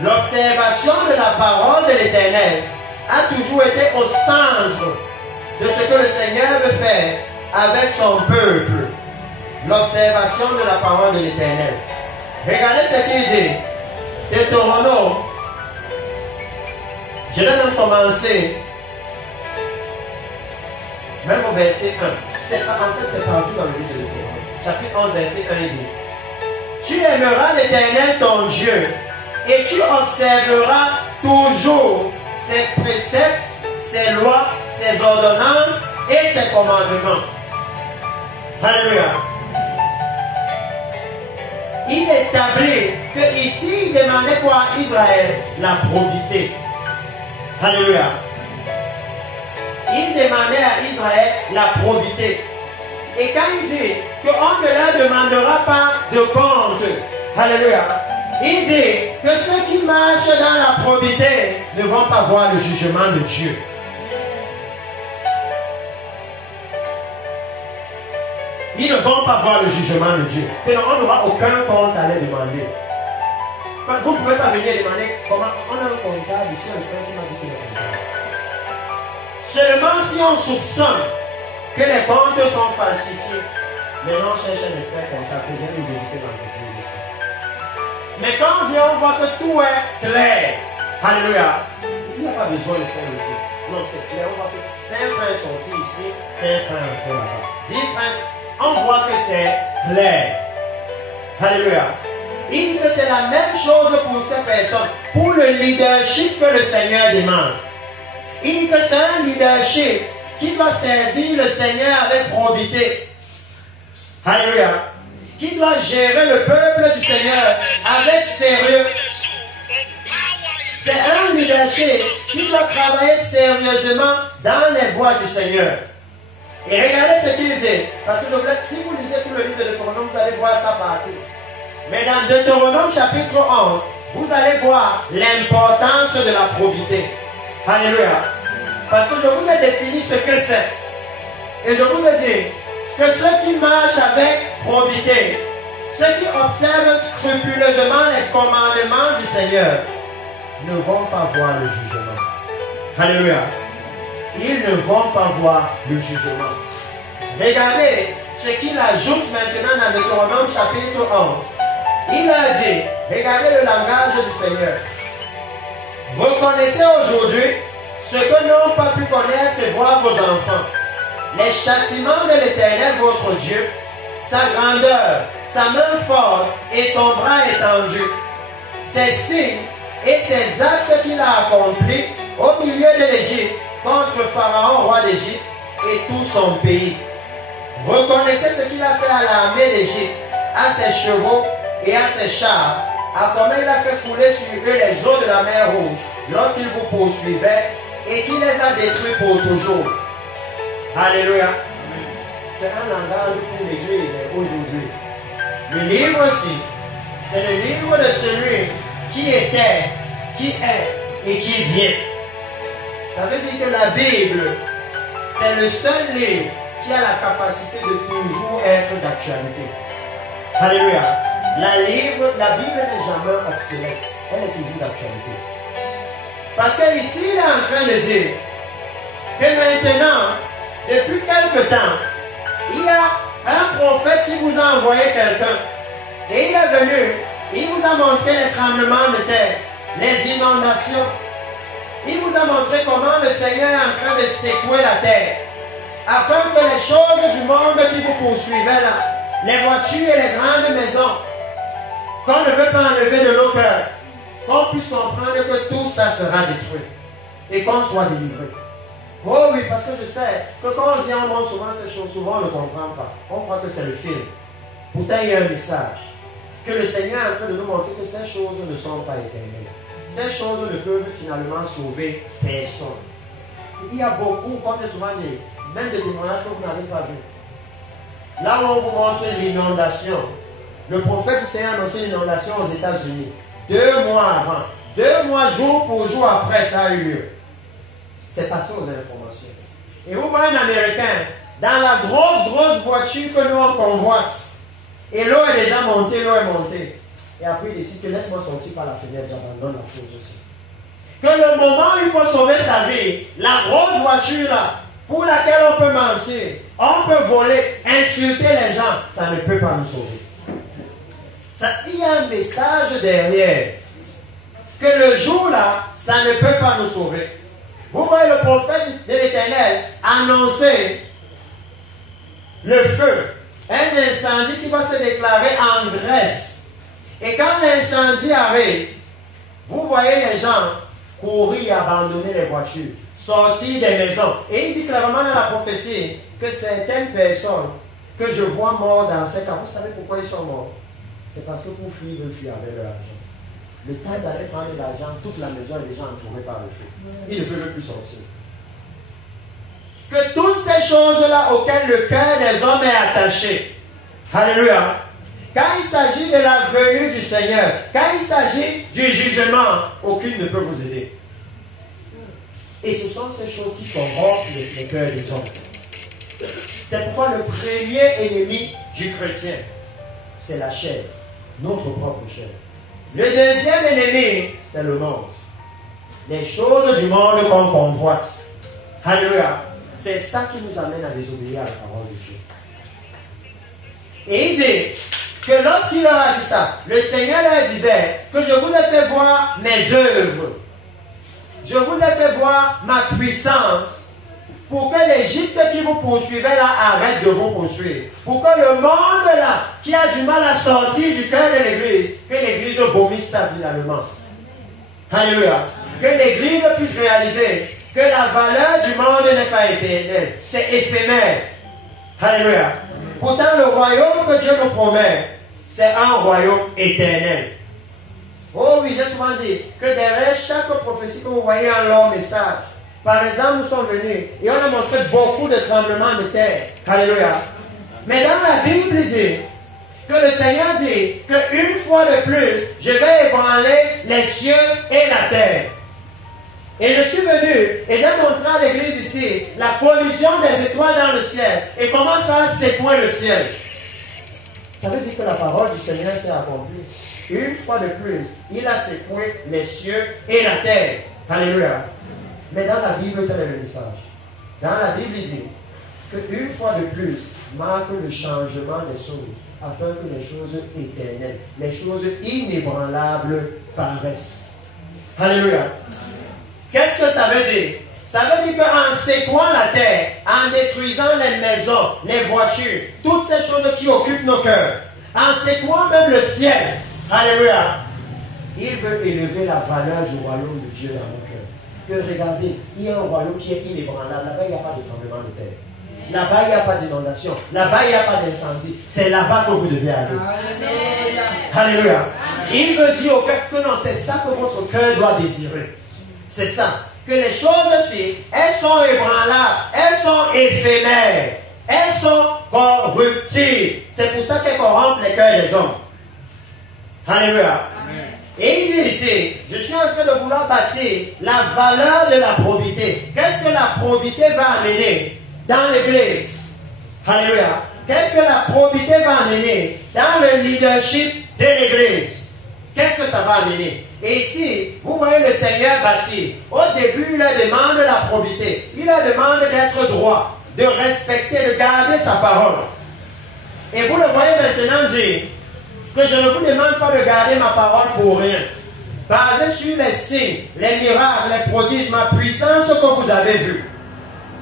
L'observation de la parole de l'Éternel a toujours été au centre de ce que le Seigneur veut faire avec son peuple. L'observation de la parole de l'Éternel. Regardez ce qu'il dit. Deutéronome. Je vais même commencer. Même au verset 1. En fait, c'est partout dans le livre de Deutéronome. Chapitre 11, verset 1, il dit. Tu aimeras l'Éternel ton Dieu et tu observeras toujours ses préceptes, ses lois, ses ordonnances et ses commandements. Alléluia. Il établit que ici il demandait quoi à Israël? La probité. Alléluia. Il demandait à Israël la probité. Et quand il dit qu'on ne leur demandera pas de compte, alléluia, il dit que ceux qui marchent dans la probité ne vont pas voir le jugement de Dieu. Ils ne vont pas voir le jugement de Dieu. On n'aura aucun compte à les demander. Vous ne pouvez pas venir demander comment on a un comptable ici, un frère qui m'a dit qu'il est comptable. Seulement si on soupçonne que les comptes sont falsifiés, Maintenant, on cherche un expert comptable qui vient nous éviter l'entreprise aussi. Mais quand on vient, on voit que tout est clair. Alléluia. Il n'y a pas besoin de faire le dire. Non, c'est clair. On voit que 5 frères sont ici, 5 frères encore là-bas. 10 frères, on voit que c'est clair. Alléluia. Il dit que c'est la même chose pour ces personnes, pour le leadership que le Seigneur demande. Il dit que c'est un leadership qui doit servir le Seigneur avec probité. Alléluia. Qui doit gérer le peuple du Seigneur avec sérieux. C'est un leadership qui doit travailler sérieusement dans les voies du Seigneur. Et regardez ce qu'il dit. Parce que si vous lisez tout le livre de Deutéronome, vous allez voir ça partout. Mais dans Deutéronome chapitre 11, vous allez voir l'importance de la probité. Alléluia. Parce que je vous ai défini ce que c'est. Et je vous ai dit que ceux qui marchent avec probité, ceux qui observent scrupuleusement les commandements du Seigneur, ne vont pas voir le jugement. Alléluia. Ils ne vont pas voir le jugement. Regardez ce qu'il ajoute maintenant dans Deutéronome chapitre 11. Il a dit, regardez le langage du Seigneur. Reconnaissez aujourd'hui ce que n'ont pas pu connaître et voir vos enfants. Les châtiments de l'Éternel, votre Dieu, sa grandeur, sa main forte et son bras étendu, ses signes et ses actes qu'il a accomplis au milieu de l'Égypte contre Pharaon, roi d'Égypte, et tout son pays. Reconnaissez ce qu'il a fait à l'armée d'Égypte, à ses chevaux et à ses chars, à comment il a fait couler sur eux les eaux de la mer Rouge lorsqu'il vous poursuivait et qu'il les a détruits pour toujours. Alléluia. C'est un langage pour l'Église aujourd'hui. Le livre-ci, c'est le livre de celui qui était, qui est et qui vient. Ça veut dire que la Bible, c'est le seul livre qui a la capacité de toujours être d'actualité. Alléluia. La Bible n'est jamais obsolète. Elle est toujours d'actualité. Parce qu'ici, il est en train de dire que maintenant, depuis quelque temps, il y a un prophète qui vous a envoyé quelqu'un. Et il est venu, il vous a montré les tremblements de terre, les inondations. Il vous a montré comment le Seigneur est en train de secouer la terre. Afin que les choses du monde qui vous poursuivaient là, les voitures et les grandes maisons, qu'on ne veut pas enlever de nos cœurs, qu'on puisse comprendre que tout ça sera détruit et qu'on soit délivré. Oh oui, parce que je sais que quand on vient, on montre souvent ces choses, souvent on ne comprend pas. On croit que c'est le film. Pourtant, il y a un message. Que le Seigneur est en train de nous montrer que ces choses ne sont pas éternelles. Ces choses ne peuvent finalement sauver personne. Il y a beaucoup, comme je souvent dit, même des témoignages que vous n'avez pas vus. Là où on vous montre l'inondation, le prophète du Seigneur a annoncé l'inondation aux États-Unis. 2 mois avant, 2 mois jour pour jour après, ça a eu lieu. C'est passé aux informations. Et vous voyez un Américain dans la grosse voiture que nous on convoite. Et l'eau est déjà montée, l'eau est montée. Et après il décide que laisse-moi sortir par la fenêtre, j'abandonne la chose aussi. Que le moment où il faut sauver sa vie, la grosse voiture là, pour laquelle on peut mentir, on peut voler, insulter les gens, ça ne peut pas nous sauver. Ça, il y a un message derrière. Que le jour là, ça ne peut pas nous sauver. Vous voyez le prophète de l'Éternel annoncer le feu, un incendie qui va se déclarer en Grèce. Et quand l'incendie arrive, vous voyez les gens courir, abandonner les voitures, sortir des maisons. Et il dit clairement dans la prophétie que certaines personnes que je vois mortes dans ces cas, vous savez pourquoi ils sont morts? C'est parce que pour fuir, ils veulent fuir avec leur argent. Le temps d'aller prendre de l'argent, toute la maison est déjà entourée par le feu. Ils ne peuvent plus sortir. Que toutes ces choses-là auxquelles le cœur des hommes est attaché, alléluia, quand il s'agit de la venue du Seigneur, quand il s'agit du jugement, aucune ne peut vous aider. Et ce sont ces choses qui corrompent le cœur des hommes. C'est pourquoi le premier ennemi du chrétien, c'est la chair, notre propre chair. Le deuxième ennemi, c'est le monde. Les choses du monde qu'on convoite. Alléluia. C'est ça qui nous amène à désobéir à la parole de Dieu. Et il dit que lorsqu'il leur a dit ça, le Seigneur leur disait que je vous ai fait voir mes œuvres. Je vous ai fait voir ma puissance pour que l'Égypte qui vous poursuivait là arrête de vous poursuivre. Pour que le monde là, qui a du mal à sortir du cœur de l'Église, que l'Église vomisse ça finalement. Alléluia. Que l'Église puisse réaliser que la valeur du monde n'est pas éternelle, c'est éphémère. Alléluia. Pourtant, le royaume que Dieu nous promet, c'est un royaume éternel. Oh oui, j'ai souvent dit que derrière chaque prophétie que vous voyez un long message, par exemple, nous sommes venus et on a montré beaucoup de tremblements de terre. Alléluia. Mais dans la Bible, il dit que le Seigneur dit qu'une fois de plus, je vais ébranler les cieux et la terre. Et je suis venu et j'ai montré à l'église ici la collision des étoiles dans le ciel et comment ça a secoué le ciel. Ça veut dire que la parole du Seigneur s'est accomplie. Une fois de plus, il a secoué les cieux et la terre. Alléluia. Mais dans la Bible, quel est le message? Dans la Bible, il dit qu'une fois de plus marque le changement des choses afin que les choses éternelles, les choses inébranlables paraissent. Alléluia. Qu'est-ce que ça veut dire? Ça veut dire qu'en secouant la terre, en détruisant les maisons, les voitures, toutes ces choses qui occupent nos cœurs, en secouant même le ciel, alléluia, il veut élever la valeur du royaume de Dieu dans nos cœurs. Que regardez, il y a un royaume qui est inébranlable. Là-bas, il n'y a pas de tremblement de terre. Là-bas, il n'y a pas d'inondation. Là-bas, il n'y a pas d'incendie. C'est là-bas que vous devez aller. Alléluia. Il veut dire au cœur que non, c'est ça que votre cœur doit désirer. C'est ça. Que les choses-ci, elles sont ébranlables, elles sont éphémères, elles sont corruptibles. C'est pour ça qu'elles corrompent les cœurs des hommes. Alléluia. Amen. Et il dit ici, je suis en train de vouloir bâtir la valeur de la probité. Qu'est-ce que la probité va amener dans l'église? Alléluia. Qu'est-ce que la probité va amener dans le leadership de l'église? Qu'est-ce que ça va amener? Et ici, vous voyez le Seigneur bâtir. Au début, il leur demande la probité. Il leur demande d'être droit, de respecter, de garder sa parole. Et vous le voyez maintenant dire que je ne vous demande pas de garder ma parole pour rien. Basé sur les signes, les miracles, les prodiges, ma puissance que vous avez vue.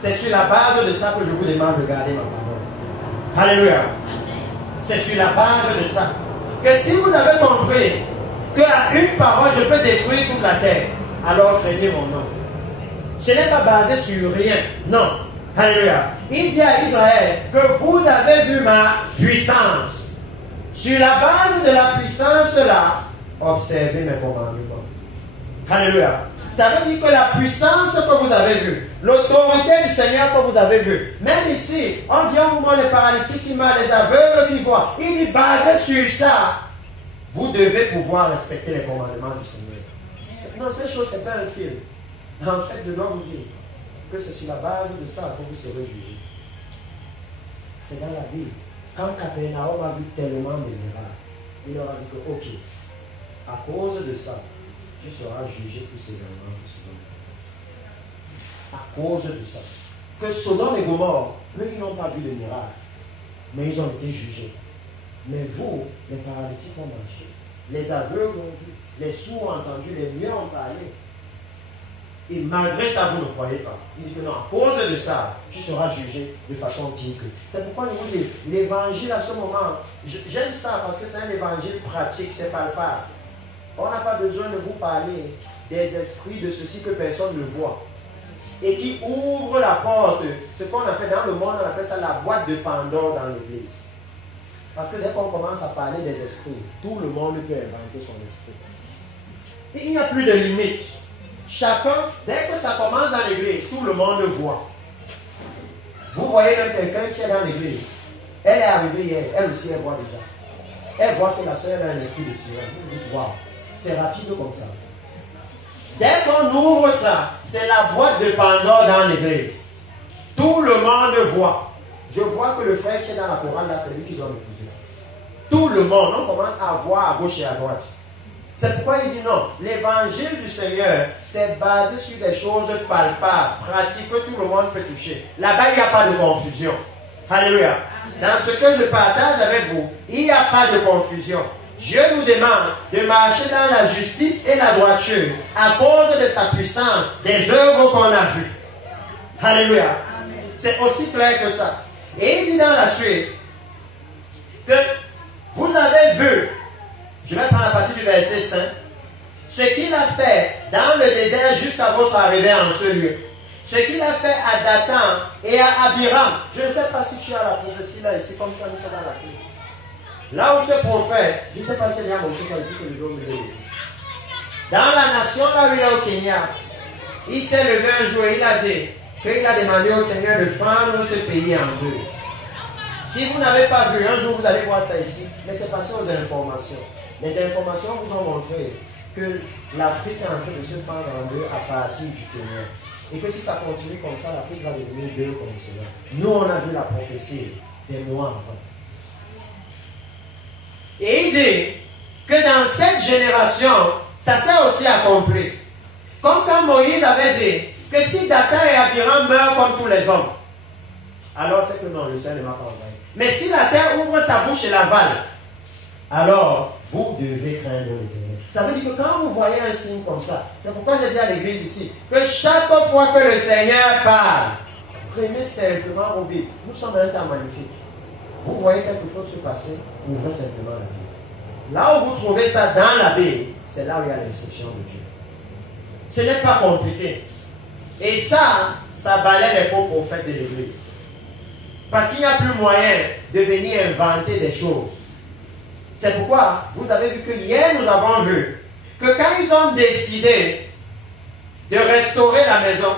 C'est sur la base de ça que je vous demande de garder ma parole. Alléluia. C'est sur la base de ça. Que si vous avez compris qu'à une parole, je peux détruire toute la terre, alors craignez mon nom. Ce n'est pas basé sur rien. Non. Alléluia. Il dit à Israël que vous avez vu ma puissance. Sur la base de la puissance là, observez mes commandements. Alléluia. Ça veut dire que la puissance que vous avez vue, l'autorité du Seigneur que vous avez vue, même ici, on vient au moment les paralytiques qui meurent, les aveugles qui voient. Il dit basé sur ça, vous devez pouvoir respecter les commandements du Seigneur. Non, cette chose, ce n'est pas un film. En fait, je dois vous dire que c'est sur la base de ça que vous serez jugés. C'est dans la Bible. Quand Capernaum a vu tellement de miracles, il leur a dit que, ok, à cause de ça, tu seras jugé plus sévèrement que Sodome. À cause de ça. Que Sodome et Gomorrhe, eux, ils n'ont pas vu de miracles, mais ils ont été jugés. Mais vous, les paralytiques ont marché, les aveugles ont vu, les sourds ont entendu, les muets ont parlé. Et malgré ça, vous ne croyez pas. Il dit que non, à cause de ça, tu seras jugé de façon pire que. C'est pourquoi je vous dis, l'évangile à ce moment, j'aime ça parce que c'est un évangile pratique, c'est palpable. On n'a pas besoin de vous parler des esprits de ceci que personne ne voit. Et qui ouvre la porte, ce qu'on appelle dans le monde, on appelle ça la boîte de Pandore dans l'église. Parce que dès qu'on commence à parler des esprits, tout le monde peut inventer son esprit. Et il n'y a plus de limites. Chacun, dès que ça commence dans l'église, tout le monde voit. Vous voyez même quelqu'un qui est dans l'église. Elle est arrivée hier, elle aussi elle voit déjà. Elle voit que la sœur a un esprit de sirène. Vous dites, waouh, c'est rapide comme ça. Dès qu'on ouvre ça, c'est la boîte de Pandore dans l'église. Tout le monde voit. Je vois que le frère qui est dans la chorale là, c'est lui qui doit m'épouser. Tout le monde, on commence à voir à gauche et à droite. C'est pourquoi il dit non. L'évangile du Seigneur, c'est basé sur des choses palpables, pratiques, que tout le monde peut toucher. Là-bas, il n'y a pas de confusion. Alléluia. Dans ce que je partage avec vous, il n'y a pas de confusion. Dieu nous demande de marcher dans la justice et la droiture à cause de sa puissance, des œuvres qu'on a vues. Alléluia. C'est aussi clair que ça. Et il dit dans la suite que vous avez vu, je vais prendre la partie du verset 5, ce qu'il a fait dans le désert jusqu'à votre arrivée en ce lieu. Ce qu'il a fait à Dathan et à Abiram. Je ne sais pas si tu as la prophétie là ici, comme tu as mis ça dans la Bible. Là où ce prophète, je ne sais pas si il y a montré ça depuis que le jour me lève. Dans la nation là où il est au Kenya, il s'est levé un jour et il a dit qu'il a demandé au Seigneur de fendre ce pays en deux. Si vous n'avez pas vu, un jour vous allez voir ça ici, laissez passer aux informations. Les informations vous ont montré que l'Afrique est en train de se fendre en deux à partir du Kenya. Et que si ça continue comme ça, l'Afrique va devenir deux continents. Nous, on a vu la prophétie des mois avant. Et il dit que dans cette génération, ça s'est aussi accompli. Comme quand Moïse avait dit que si Dathan et Abiram meurent comme tous les hommes, alors c'est que non, le Seigneur ne m'a pas envoyé. Mais si la terre ouvre sa bouche et l'avale, alors vous devez craindre l'Éternel. Ça veut dire que quand vous voyez un signe comme ça, c'est pourquoi j'ai dit à l'église ici, que chaque fois que le Seigneur parle, prenez simplement vos Bibles. Nous sommes un temps magnifique. Vous voyez quelque chose se passer, ouvrez simplement la Bible. Là où vous trouvez ça dans la Bible, c'est là où il y a l'instruction de Dieu. Ce n'est pas compliqué. Et ça balaie les faux prophètes de l'église. Parce qu'il n'y a plus moyen de venir inventer des choses. C'est pourquoi vous avez vu que hier nous avons vu que quand ils ont décidé de restaurer la maison,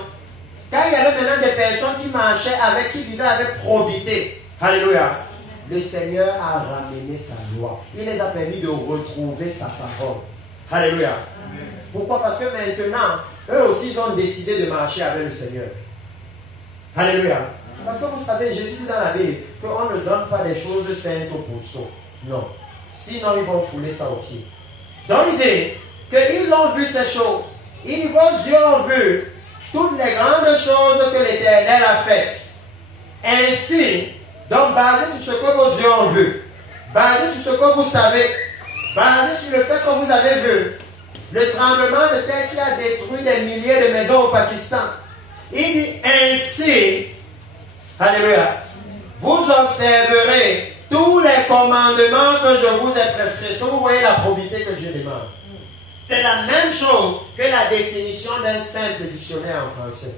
quand il y avait maintenant des personnes qui marchaient avec, qui vivaient avec probité, alléluia, le Seigneur a ramené sa loi. Il les a permis de retrouver sa parole. Alléluia. Pourquoi? Parce que maintenant, eux aussi, ils ont décidé de marcher avec le Seigneur. Alléluia. Parce que vous savez, Jésus dit dans la Bible qu'on ne donne pas des choses saintes aux pourceaux. Non. Sinon, ils vont fouler ça au pied. Donc, il dit qu'ils ont vu ces choses. Vos yeux ont vu toutes les grandes choses que l'Éternel a faites. Ainsi, donc, basé sur ce que vos yeux ont vu, basé sur ce que vous savez, basé sur le fait que vous avez vu, le tremblement de terre qui a détruit des milliers de maisons au Pakistan. Il dit ainsi, alléluia, vous observerez tous les commandements que je vous ai prescrits. Si vous voyez la probité que Dieu demande, c'est la même chose que la définition d'un simple dictionnaire en français.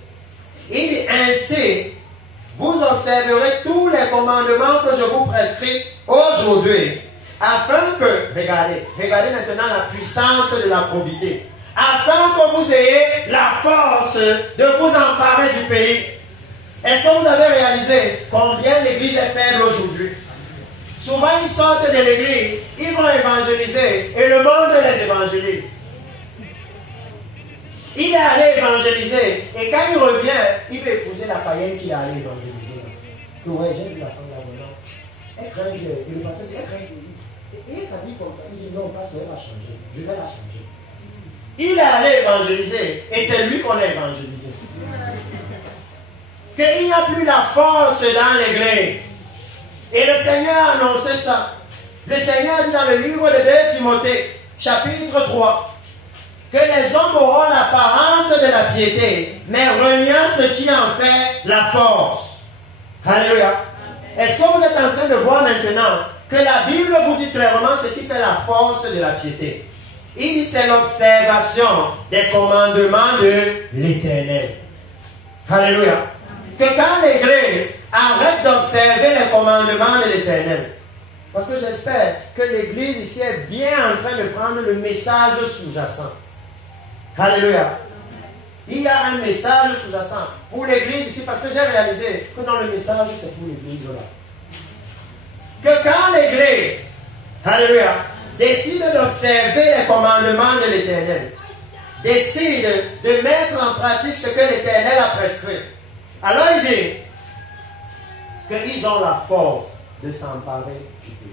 Il dit ainsi, vous observerez tous les commandements que je vous prescris aujourd'hui, afin que, regardez maintenant la puissance de la probité, afin que vous ayez la force de vous emparer du pays. Est-ce que vous avez réalisé combien l'Église est faible aujourd'hui? Souvent, ils sortent de l'église, ils vont évangéliser et le monde les évangélise. Il est allé évangéliser et quand il revient, il veut épouser la païenne qui est allée évangéliser. Que ouais, j'ai vu la femme là-dedans. Elle craint Dieu. Et le pasteur dit, elle craint Dieu. Et sa vie comme ça, il dit non, pasteur, elle va changer. Je vais la changer. Il est allé évangéliser et c'est lui qu'on a évangélisé. Qu'il n'y a plus la force dans l'église. Et le Seigneur a annoncé ça. Le Seigneur dit dans le livre de 2 Timothée, chapitre 3, que les hommes auront l'apparence de la piété, mais reniant ce qui en fait la force. Alléluia. Est-ce que vous êtes en train de voir maintenant que la Bible vous dit clairement ce qui fait la force de la piété? Il dit c'est l'observation des commandements de l'Éternel. Alléluia. Que quand l'Église arrête d'observer les commandements de l'Éternel, parce que j'espère que l'Église ici est bien en train de prendre le message sous-jacent. Alléluia. Il y a un message sous-jacent pour l'Église ici, parce que j'ai réalisé que dans le message, c'est pour l'Église là. Que quand l'Église, alléluia, décide d'observer les commandements de l'Éternel, décide de mettre en pratique ce que l'Éternel a prescrit, alors il dit qu'ils ont la force de s'emparer du pays.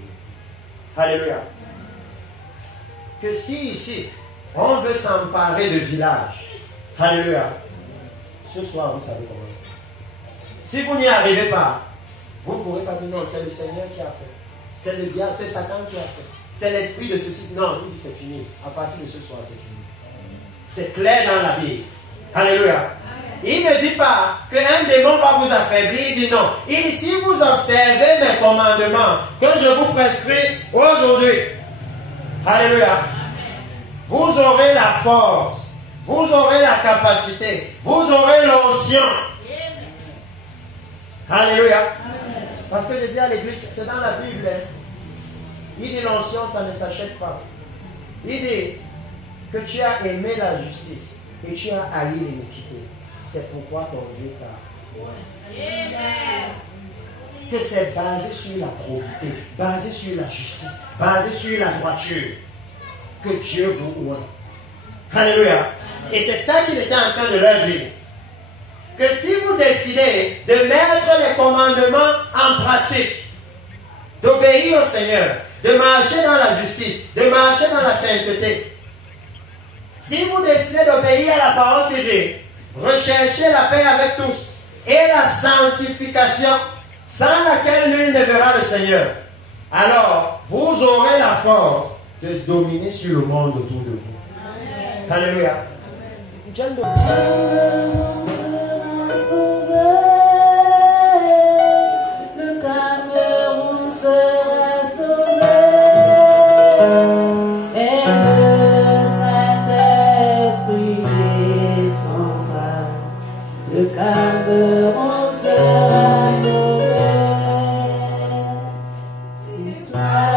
Alléluia. Que si ici, on veut s'emparer de villages, alléluia, ce soir vous savez comment. Si vous n'y arrivez pas, Vous ne pourrez pas dire non, c'est le Seigneur qui a fait. C'est le diable, c'est Satan qui a fait. C'est l'esprit de ceci. Non, il dit c'est fini. À partir de ce soir, c'est fini. C'est clair dans la Bible. Alléluia. Il ne dit pas qu'un démon va vous affaiblir. Il dit non. Il dit si vous observez mes commandements que je vous prescris aujourd'hui. Alléluia. Vous aurez la force. Vous aurez la capacité. Vous aurez l'onction. Alléluia. Parce que je dis à l'église, c'est dans la Bible. Il dit l'onction, ça ne s'achète pas. Il dit que tu as aimé la justice et tu as haï l'iniquité. C'est pourquoi ton Dieu t'a. Que c'est basé sur la probité, basé sur la justice, basé sur la droiture. Que Dieu vous ouvre. Alléluia. Et c'est ça qu'il était en train de leur dire. Que si vous décidez de mettre les commandements en pratique, d'obéir au Seigneur, de marcher dans la justice, de marcher dans la sainteté, si vous décidez d'obéir à la parole de Dieu, recherchez la paix avec tous et la sanctification sans laquelle nul ne verra le Seigneur, alors vous aurez la force de dominer sur le monde autour de vous. Amen. Alléluia. Le Cameroun sera sauvé et le Saint-Esprit descendra. Le Cameroun sera sauvé. Si toi